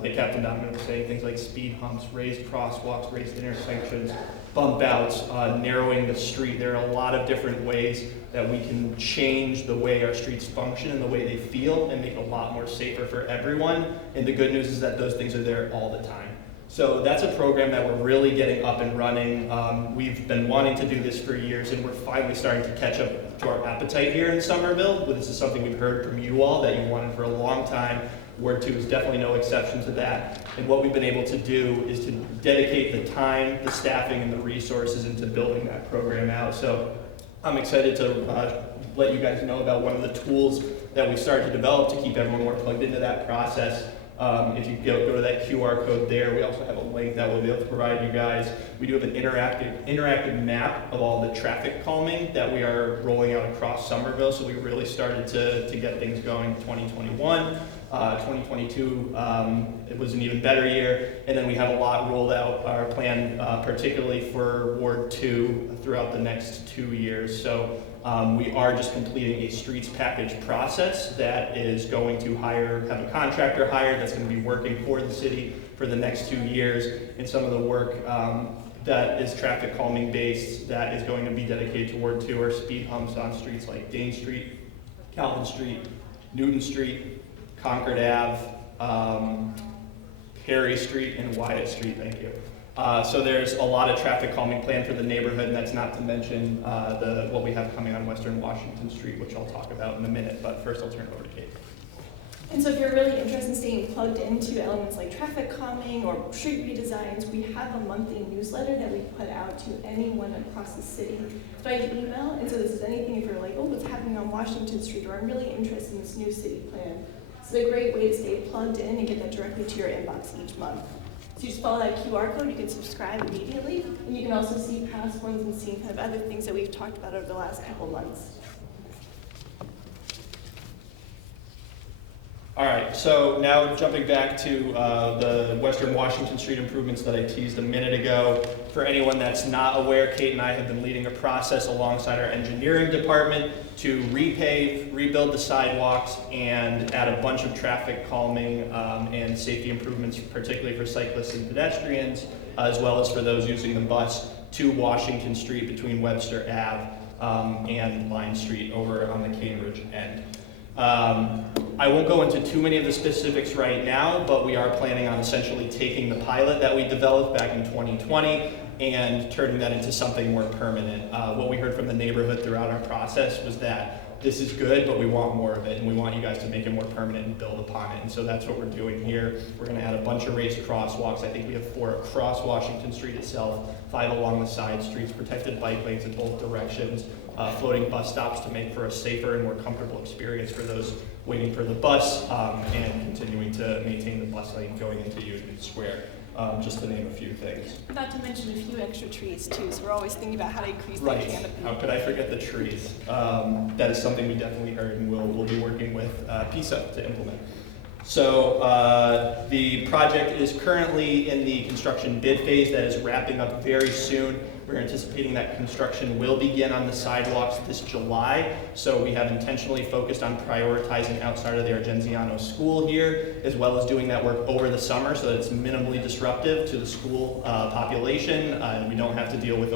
Like Captain Donovan was saying, things like speed humps, raised crosswalks, raised intersections, bump outs, narrowing the street. There are a lot of different ways that we can change the way our streets function and the way they feel and make it a lot more safer for everyone. And the good news is that those things are there all the time. So that's a program that we're really getting up and running. We've been wanting to do this for years, and we're finally starting to catch up to our appetite here in Somerville. This is something we've heard from you all that you wanted for a long time. Ward 2 is definitely no exception to that. And what we've been able to do is to dedicate the time, the staffing, and the resources into building that program out. So I'm excited to let you guys know about one of the tools that we started to develop to keep everyone more plugged into that process. If you go to that QR code there, we also have a link that we'll be able to provide you guys. We do have an interactive map of all the traffic calming that we are rolling out across Somerville. So we really started to get things going in 2021. 2022, it was an even better year. And then we have a lot rolled out, our plan particularly for Ward 2 throughout the next 2 years. So we are just completing a streets package process that is going to have a contractor hired that's going to be working for the city for the next 2 years. And some of the work that is traffic calming based that is going to be dedicated to Ward 2 are speed humps on streets like Dane Street, Calvin Street, Newton Street, Concord Ave, Perry Street, and Wyatt Street. Thank you. So there's a lot of traffic calming planned for the neighborhood, and that's not to mention what we have coming on Western Washington Street, which I'll talk about in a minute. But first, I'll turn it over to Kate. And so if you're really interested in staying plugged into elements like traffic calming or street redesigns, we have a monthly newsletter that we put out to anyone across the city by email. And so this is anything if you're like, oh, what's happening on Washington Street, or I'm really interested in this new city plan. It's a great way to stay plugged in and get that directly to your inbox each month. So you just follow that QR code, you can subscribe immediately, and you can also see past ones and see kind of other things that we've talked about over the last couple months. All right, so now jumping back to the Western Washington Street improvements that I teased a minute ago. For anyone that's not aware, Kate and I have been leading a process alongside our engineering department to repave, rebuild the sidewalks, and add a bunch of traffic calming and safety improvements, particularly for cyclists and pedestrians, as well as for those using the bus to Washington Street between Webster Ave and Line Street over on the Cambridge end. I won't go into too many of the specifics right now, but we are planning on essentially taking the pilot that we developed back in 2020 and turning that into something more permanent. What we heard from the neighborhood throughout our process was that this is good, but we want more of it, and we want you guys to make it more permanent and build upon it. And so that's what we're doing here. We're going to add a bunch of raised crosswalks. I think we have 4 across Washington Street itself, 5 along the side streets, protected bike lanes in both directions, floating bus stops to make for a safer and more comfortable experience for those waiting for the bus, and continuing to maintain the bus lane going into Union Square, just to name a few things. Not to mention a few extra trees too, so we're always thinking about how to increase Right. that canopy. How could I forget the trees? That is something we definitely heard, and we'll be working with PISA to implement. So the project is currently in the construction bid phase that is wrapping up very soon. We're anticipating that construction will begin on the sidewalks this July. So we have intentionally focused on prioritizing outside of the Argenziano school here, as well as doing that work over the summer so that it's minimally disruptive to the school population. And we don't have to deal with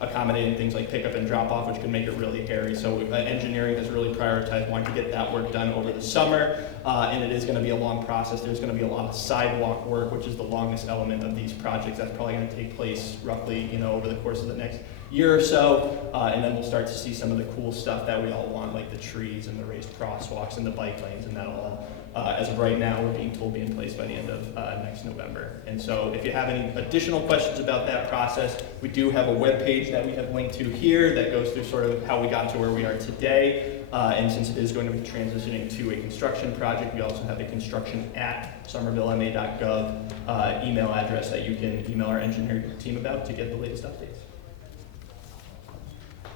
accommodating things like pickup and drop off, which can make it really hairy. So engineering has really prioritized wanting to get that work done over the summer. And it is going to be a long process. There's going to be a lot of sidewalk work, which is the longest element of these projects. That's probably going to take place roughly, over the course of the next year or so. And then we'll start to see some of the cool stuff that we all want, like the trees and the raised crosswalks and the bike lanes, and that'll all, as of right now, we're being told be in place by the end of next November. And so if you have any additional questions about that process, we do have a webpage that we have linked to here that goes through sort of how we got to where we are today. And since it is going to be transitioning to a construction project, we also have a construction@somervillema.gov email address that you can email our engineering team about to get the latest updates.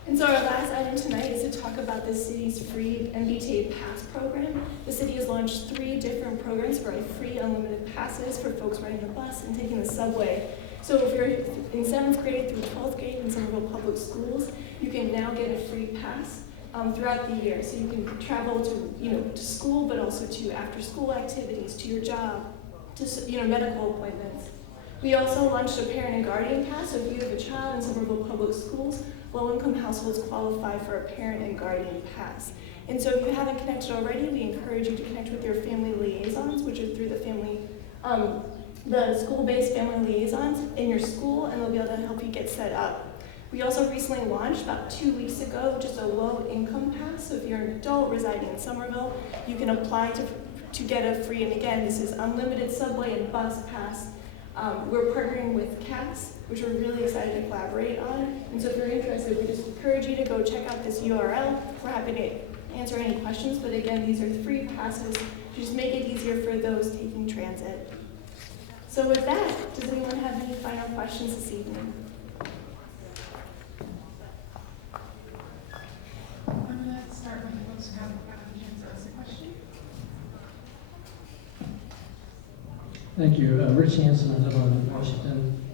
And so our last item tonight is to talk about the city's free MBTA Pass program. The city has launched 3 different programs for free unlimited passes for folks riding the bus and taking the subway. So if you're in 7th grade through 12th grade in Somerville Public Schools, you can now get a free pass throughout the year. So you can travel to school, but also to after-school activities, to your job, to medical appointments. We also launched a parent and guardian pass. So if you have a child in Somerville Public Schools, low-income households qualify for a parent and guardian pass. And so if you haven't connected already, we encourage you to connect with your family liaisons, which are through the school-based family liaisons in your school, and they'll be able to help you get set up. We also recently launched, about 2 weeks ago, just a low-income pass. So if you're an adult residing in Somerville, you can apply to get a free, and again, this is unlimited subway and bus pass. We're partnering with CAS, which we're really excited to collaborate on. And so if you're interested, we just encourage you to go check out this URL. We're happy to answer any questions, but again, these are free passes to just make it easier for those taking transit. So with that, does anyone have any final questions this evening? I'm going to start with the folks who have a chance to ask a question. Thank you. Rich Hansen, I live on Washington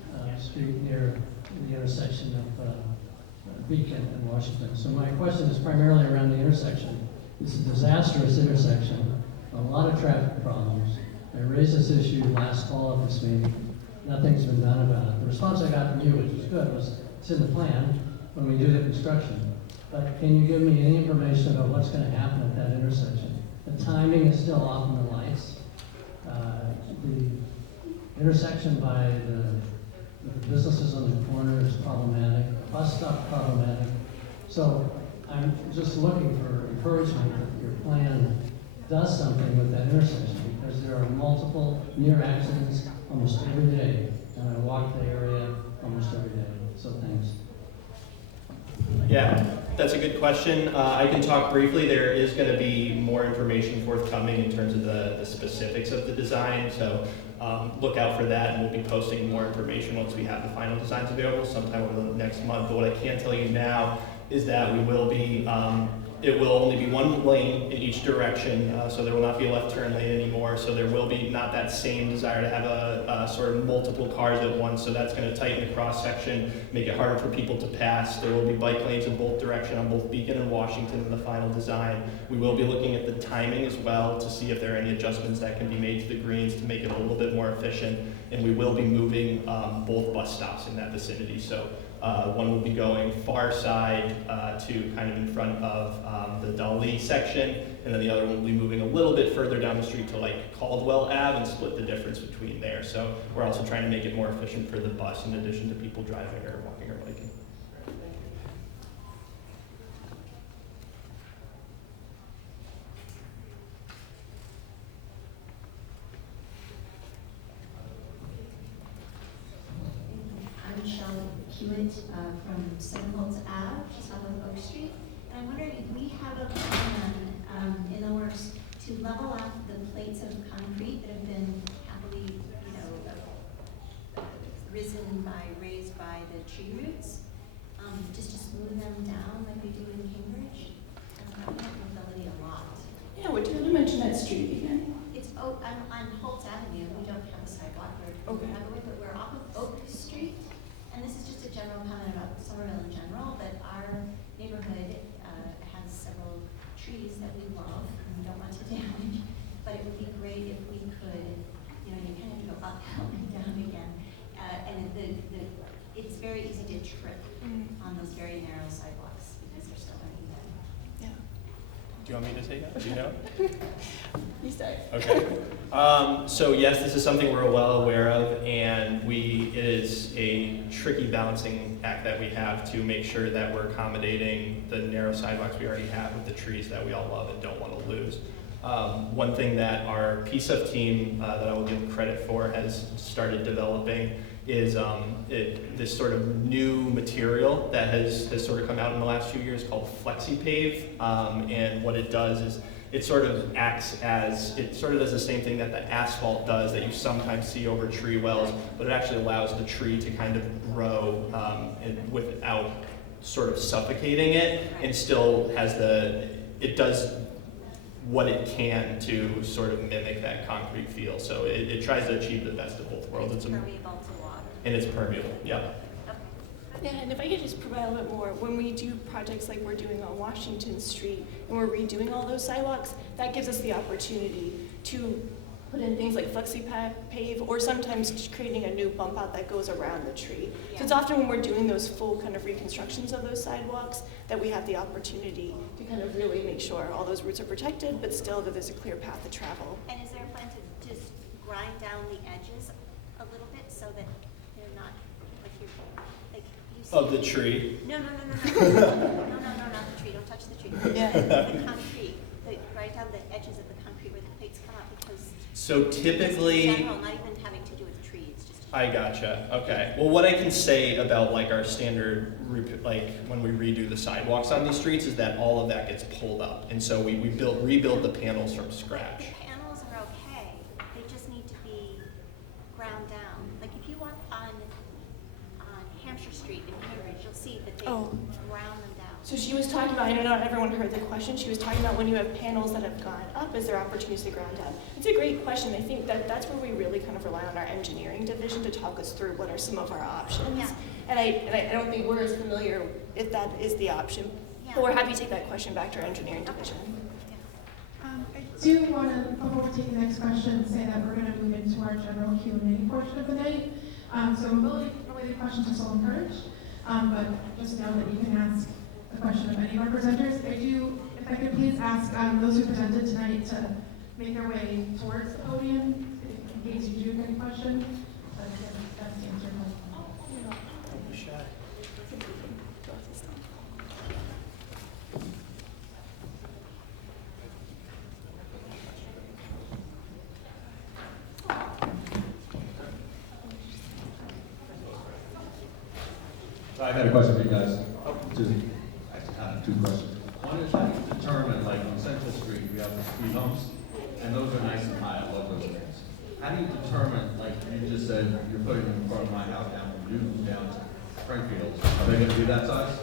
Street near the intersection of Beacon and Washington. So my question is primarily around the intersection. It's a disastrous intersection, a lot of traffic problems. I raised this issue last fall at this meeting. Nothing's been done about it. The response I got from you, which was good, was it's in the plan when we do the construction. But can you give me any information about what's going to happen at that intersection? The timing is still off on the lights. The intersection by the businesses on the corner is problematic. The bus stop problematic. So I'm just looking for encouragement that your plan does something with that intersection, because there are multiple near accidents almost every day, and I walk the area almost every day. So thanks. Yeah, that's a good question. I can talk briefly. There is going to be more information forthcoming in terms of the specifics of the design. So look out for that, and we'll be posting more information once we have the final designs available sometime over the next month. But what I can tell you now is that we will be, it will only be one lane in each direction, so there will not be a left turn lane anymore. So there will be not that same desire to have a sort of multiple cars at once. So that's going to tighten the cross section, make it harder for people to pass. There will be bike lanes in both directions on both Beacon and Washington in the final design. We will be looking at the timing as well to see if there are any adjustments that can be made to the greens to make it a little bit more efficient. And we will be moving both bus stops in that vicinity. So one will be going far side to kind of in front of the Dali section, and then the other one will be moving a little bit further down the street to like Caldwell Ave and split the difference between there. So we're also trying to make it more efficient for the bus in addition to people driving or walking or biking. I'm Shelley Hewitt from Seven Holtz Ave, just off of Oak Street. And I'm wondering if we have a plan in the works to level out the plates of concrete that have been happily, raised by the tree roots, just to smooth them down like we do in Cambridge. That would help mobility a lot. Yeah, would you mention that street again? I'm on Holtz Avenue. We don't have a sidewalk or Okay. but we're off of Oak Street. And this is just a general comment about Somerville in general, but our neighborhood has several trees that we love and we don't want to damage. But it would be great if we could, you kind of go uphill and down again. And it's very easy to trip on those very narrow sidewalks because they're so uneven. Yeah. Do you want me to take that? Do you know? You start. Okay. So yes, this is something we're well aware of, and it is a tricky balancing act that we have to make sure that we're accommodating the narrow sidewalks we already have with the trees that we all love and don't want to lose. One thing that our PSUF team, that I will give credit for, has started developing is this sort of new material that has sort of come out in the last few years called FlexiPave. And what it does is it sort of does the same thing that the asphalt does that you sometimes see over tree wells, but it actually allows the tree to kind of grow without sort of suffocating it, and still it does what it can to sort of mimic that concrete feel. So it tries to achieve the best of both worlds. It's permeable to water. And it's permeable, yeah. Yeah, and if I could just provide a little bit more, when we do projects like we're doing on Washington Street and we're redoing all those sidewalks, that gives us the opportunity to put in things like FlexiPave or sometimes creating a new bump out that goes around the tree. Yeah. So it's often when we're doing those full kind of reconstructions of those sidewalks that we have the opportunity to kind of really make sure all those roots are protected, but still that there's a clear path to travel. And is there a plan to just grind down the edges a little bit so that they're not Of the tree? No, not the tree. Don't touch the tree. Yeah. The concrete. Grind down the edges of the concrete where the plates come out because. So typically. In general, not even having to do with trees, just I gotcha. Okay. Well, what I can say about like our standard, like when we redo the sidewalks on these streets, is that all of that gets pulled up, and so we rebuild the panels from scratch. The panels are okay, they just need to be ground down. Like if you walk on Hampshire Street in Cambridge, you'll see that they ground them down. So she was talking about, I know not everyone heard the question, she was talking about when you have panels that have gone up, is there opportunities to ground down? It's a great question. I think that's where we really kind of rely on our engineering division to talk us through what are some of our options. Yeah. And I don't think we're as familiar if that is the option. But we're happy to take that question back to our engineering division. I do want to, before we take the next question, say that we're going to move into our general Q&A portion of the night. So mobility-related questions are still encouraged, but just know that you can ask a question of any of our presenters. If I could please ask those who presented tonight to make their way towards the podium in case you do have any question. That's the answer. I had a question for you guys. Actually, kind of two questions. One is, how do you determine, like on Central Street, we have the speed humps, and those are nice and high, I love those things. How do you determine, like you just said, you're putting them in front of my house down from Newton down to Springfield, are they gonna be that size?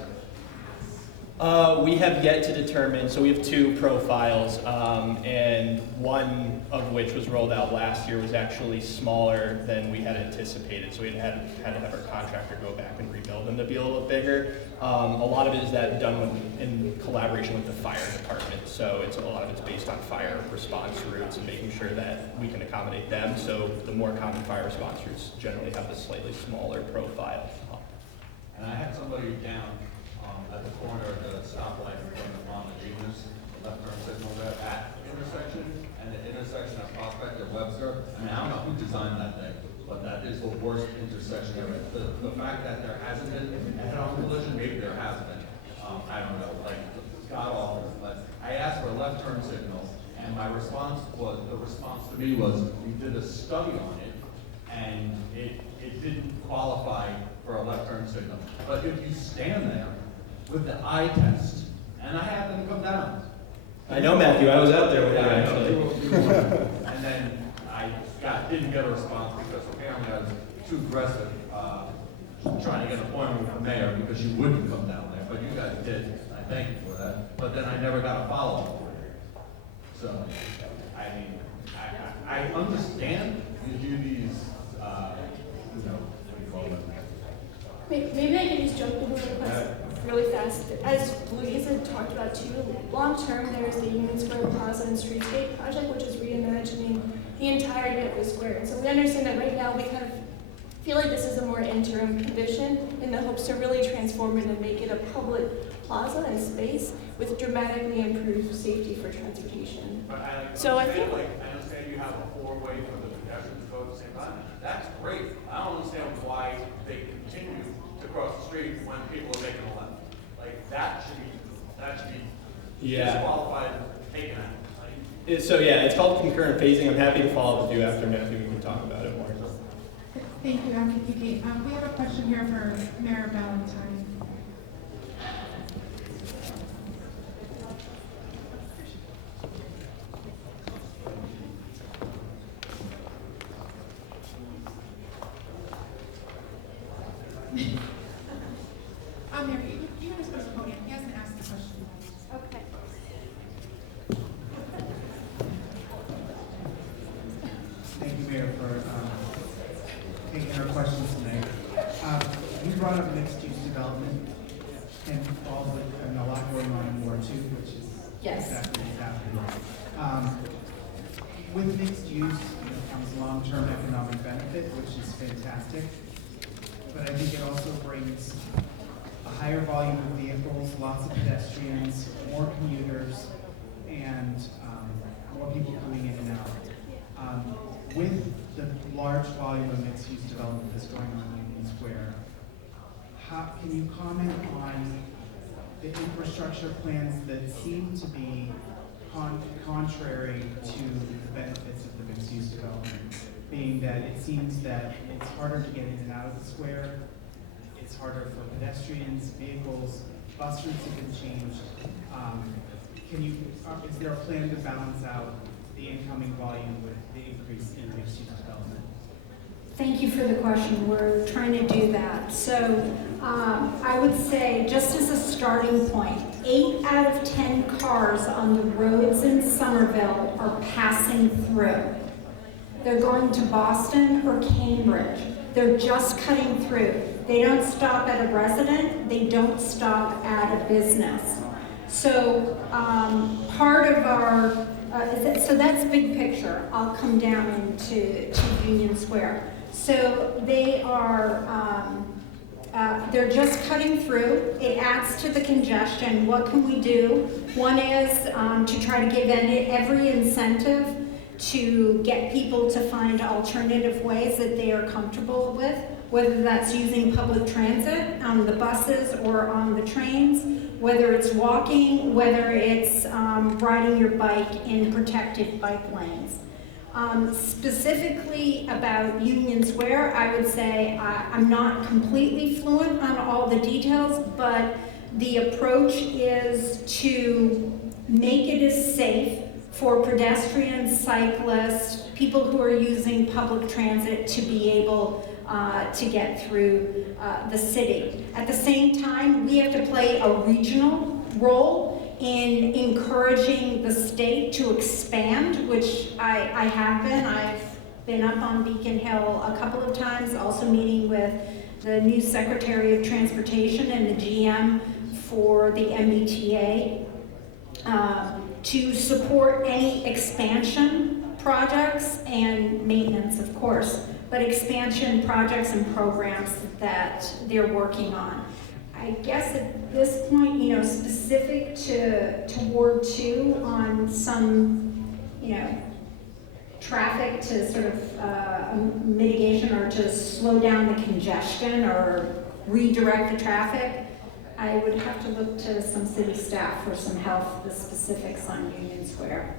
We have yet to determine, so we have two profiles, and one of which was rolled out last year was actually smaller than we had anticipated, so we had to have our contractor go back and rebuild them to be a little bigger. A lot of it is that done in collaboration with the fire department, so a lot of it's based on fire response routes and making sure that we can accommodate them, so the more common fire response routes generally have a slightly smaller profile. And I had somebody down at the corner of the stoplight in front of Mama Gina's, the left turn signal there, that intersection, and the intersection of Prospect and Webster. I mean, I don't know who designed that thing, but that is the worst intersection ever. The fact that there hasn't been a head-on collision, maybe there has been. I don't know, like, god awful. But I asked for a left turn signal, and the response to me was, we did a study on it, and it didn't qualify for a left turn signal. But if you stand there with the eye test, and I had them come down. I know, Matthew, I was out there with you actually. And then I didn't get a response because apparently I was too aggressive trying to get an appointment with the mayor because she wouldn't come down there, but you guys did. I thank you for that. But then I never got a follow-up. So, I mean, I understand you do these, what do you call them? Maybe I can just jump in with a question really fast. As Louisa talked about too, long-term there's the Union Square Plaza and Streetscape project, which is reimagining the entirety of the square. And so we understand that right now we kind of feel like this is a more interim condition in the hopes to really transform it and make it a public plaza and space with dramatically improved safety for transportation. But I think I understand you have a four-way for the pedestrians to go at the same time. That's great. I don't understand why they continue to cross the street when people are making a left. Like that should be disqualified and taken out. So yeah, it's called concurrent phasing. I'm happy to follow up with you after Matthew. We can talk about it more. Thank you, Advocate Kate. We have a question here for Mayor Valentine. Mayor, you can just go to the podium. He hasn't asked the question. Okay. Thank you, Mayor, for taking our questions tonight. You brought up mixed-use development and all and a lot going on in Ward 2, which is exactly what's happening. With mixed use comes long-term economic benefit, which is fantastic. But I think it also brings a higher volume of vehicles, lots of pedestrians, more commuters, and more people coming in and out. With the large volume of mixed-use development that's going on in Union Square, can you comment on the infrastructure plans that seem to be contrary to the benefits of the mixed-use development? being that it seems that it's harder to get in and out of the square. It's harder for pedestrians, vehicles, bus routes have been changed. Is there a plan to balance out the incoming volume with the increase in mixed-use development? Thank you for the question. We're trying to do that. So I would say, just as a starting point, 8 out of 10 cars on the roads in Somerville are passing through. They're going to Boston or Cambridge. They're just cutting through. They don't stop at a resident. They don't stop at a business. So part of our, so that's big picture. I'll come down into Union Square. So they are, they're just cutting through. It adds to the congestion. What can we do? One is to try to give every incentive to get people to find alternative ways that they are comfortable with, whether that's using public transit on the buses or on the trains, whether it's walking, whether it's riding your bike in protected bike lanes. Specifically about Union Square, I would say I'm not completely fluent on all the details, but the approach is to make it as safe for pedestrians, cyclists, people who are using public transit to be able to get through the city. At the same time, we have to play a regional role in encouraging the state to expand, which I have been. I've been up on Beacon Hill a couple of times, also meeting with the new Secretary of Transportation and the GM for the MBTA to support any expansion projects and maintenance, of course, but expansion projects and programs that they're working on. I guess at this point, specific to Ward 2 on some, traffic to sort of mitigation or to slow down the congestion or redirect the traffic, I would have to look to some city staff for some help with specifics on Union Square.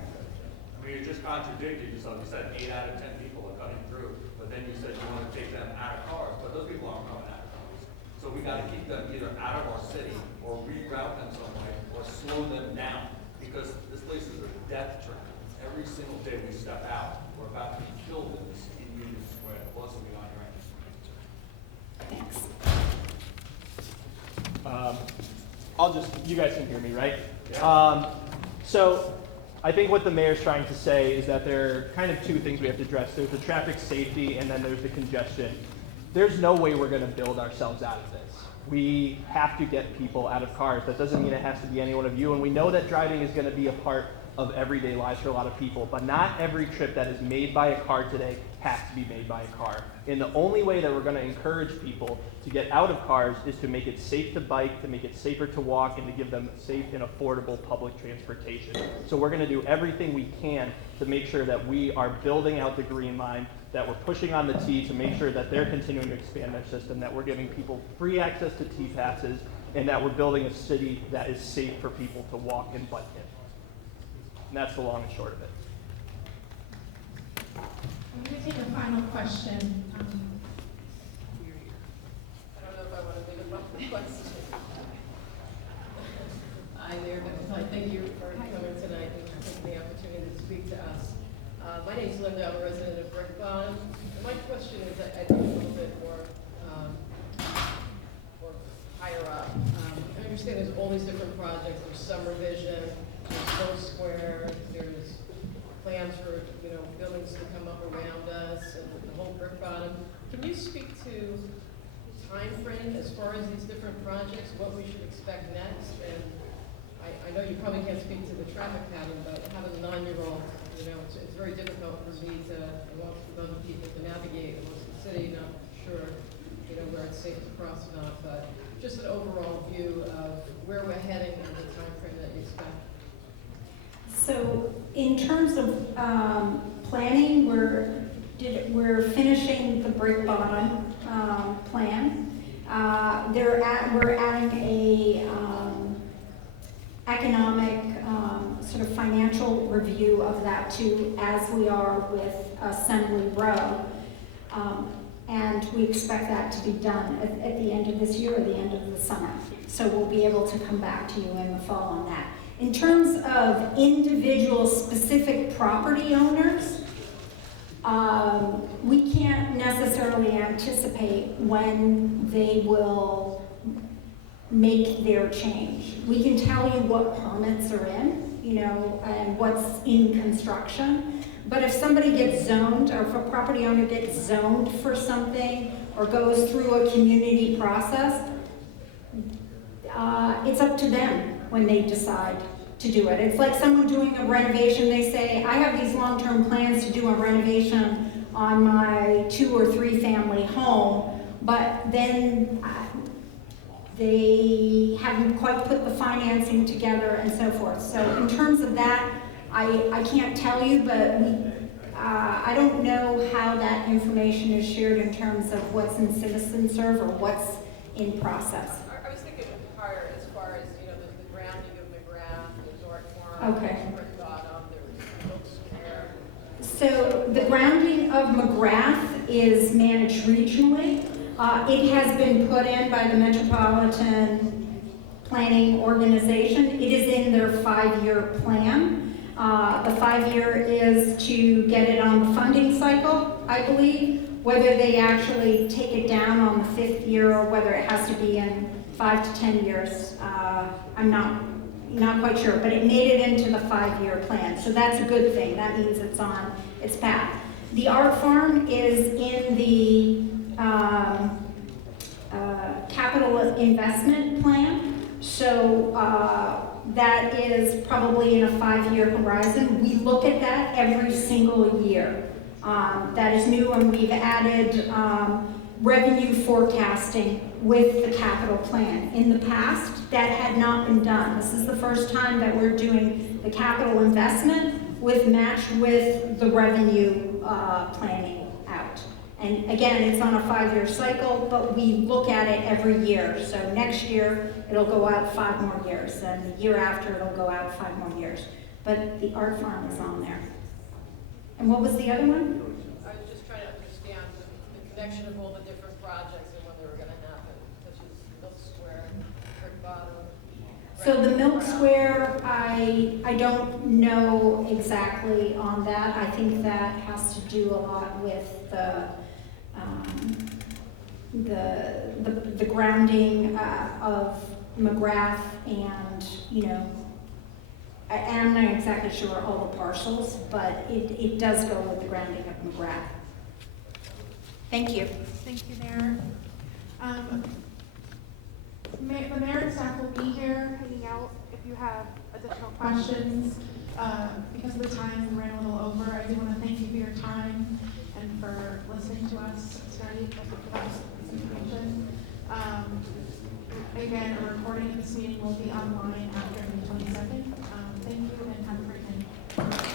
I mean, you just contradicted yourself. You said 8 out of 10 people are cutting through, but then you said you want to take them out of cars, but those people aren't coming out of cars. So we got to keep them either out of our city or reroute them some way or slow them down, because this place is a death trap. Every single day we step out, we're about to be killed in Union Square. What else are we on right now? Thanks. You guys can hear me, right? Yeah. So I think what the mayor's trying to say is that there are kind of two things we have to address. There's the traffic safety and then there's the congestion. There's no way we're going to build ourselves out of this. We have to get people out of cars. That doesn't mean it has to be any one of you. And we know that driving is going to be a part of everyday lives for a lot of people, but not every trip that is made by a car today has to be made by a car. And the only way that we're going to encourage people to get out of cars is to make it safe to bike, to make it safer to walk, and to give them safe and affordable public transportation. So we're going to do everything we can to make sure that we are building out the Green Line, that we're pushing on the T to make sure that they're continuing to expand their system, that we're giving people free access to T passes, and that we're building a city that is safe for people to walk and bike in. And that's the long and short of it. I'm going to take a final question. I don't know if I want to make a final question. Hi there, but thank you for coming tonight and taking the opportunity to speak to us. My name is Linda. I'm a resident of Brick Bottom. And my question is, I think, a little bit more higher up. I understand there's all these different projects. There's Summer Vision, there's Slow Square, there's plans for buildings to come up around us, and the whole Brick Bottom. Can you speak to time frame as far as these different projects, what we should expect next? And I know you probably can't speak to the traffic pattern, but having a 9-year-old, it's very difficult for me to, well, for other people to navigate amongst the city, not sure, where it's safe to cross or not, but just an overall view of where we're heading and the time frame that you expect. So in terms of planning, we're finishing the Brick Bottom plan. We're adding a economic sort of financial review of that too, as we are with Assembly Row. And we expect that to be done at the end of this year or the end of the summer. So we'll be able to come back to you in the fall on that. In terms of individual specific property owners, we can't necessarily anticipate when they will make their change. We can tell you what permits are in, you know, and what's in construction. But if somebody gets zoned, or if a property owner gets zoned for something, or goes through a community process, it's up to them when they decide to do it. It's like someone doing a renovation. They say, I have these long-term plans to do a renovation on my 2 or 3 family home, but then they haven't quite put the financing together and so forth. So in terms of that, I can't tell you, but I don't know how that information is shared in terms of what's in CitizenServe or what's in process. I was thinking higher as far as, you know, the grounding of McGrath, the Dort Farm, Okay. Brick Bottom, there was Milk Square. So the grounding of McGrath is managed regionally. It has been put in by the Metropolitan Planning Organization. It is in their 5-year plan. The 5-year is to get it on the funding cycle, I believe. Whether they actually take it down on the 5th year or whether it has to be in 5 to 10 years, I'm not quite sure. But it made it into the 5-year plan, so that's a good thing. That means it's on its path. The art farm is in the capital investment plan, so that is probably in a 5-year horizon. We look at that every single year. That is new, and we've added revenue forecasting with the capital plan. In the past, that had not been done. This is the first time that we're doing the capital investment matched with the revenue planning out. And again, it's on a 5-year cycle, but we look at it every year. So next year, it'll go out 5 more years, and the year after, it'll go out 5 more years. But the art farm is on there. And what was the other one? I was just trying to understand the connection of all the different projects and when they were going to happen, such as Milk Square, Brick Bottom. So the Milk Square, I don't know exactly on that. I think that has to do a lot with the grounding of McGrath, and you know, I'm not exactly sure all the parcels, but it does go with the grounding of McGrath. Thank you. Thank you, Mayor. The mayor and staff will be here hanging out if you have additional questions. Because of the time, we ran a little over. I do want to thank you for your time and for listening to us tonight. For this information. Again, a recording of this meeting will be online after May 22nd. Thank you and have a great night.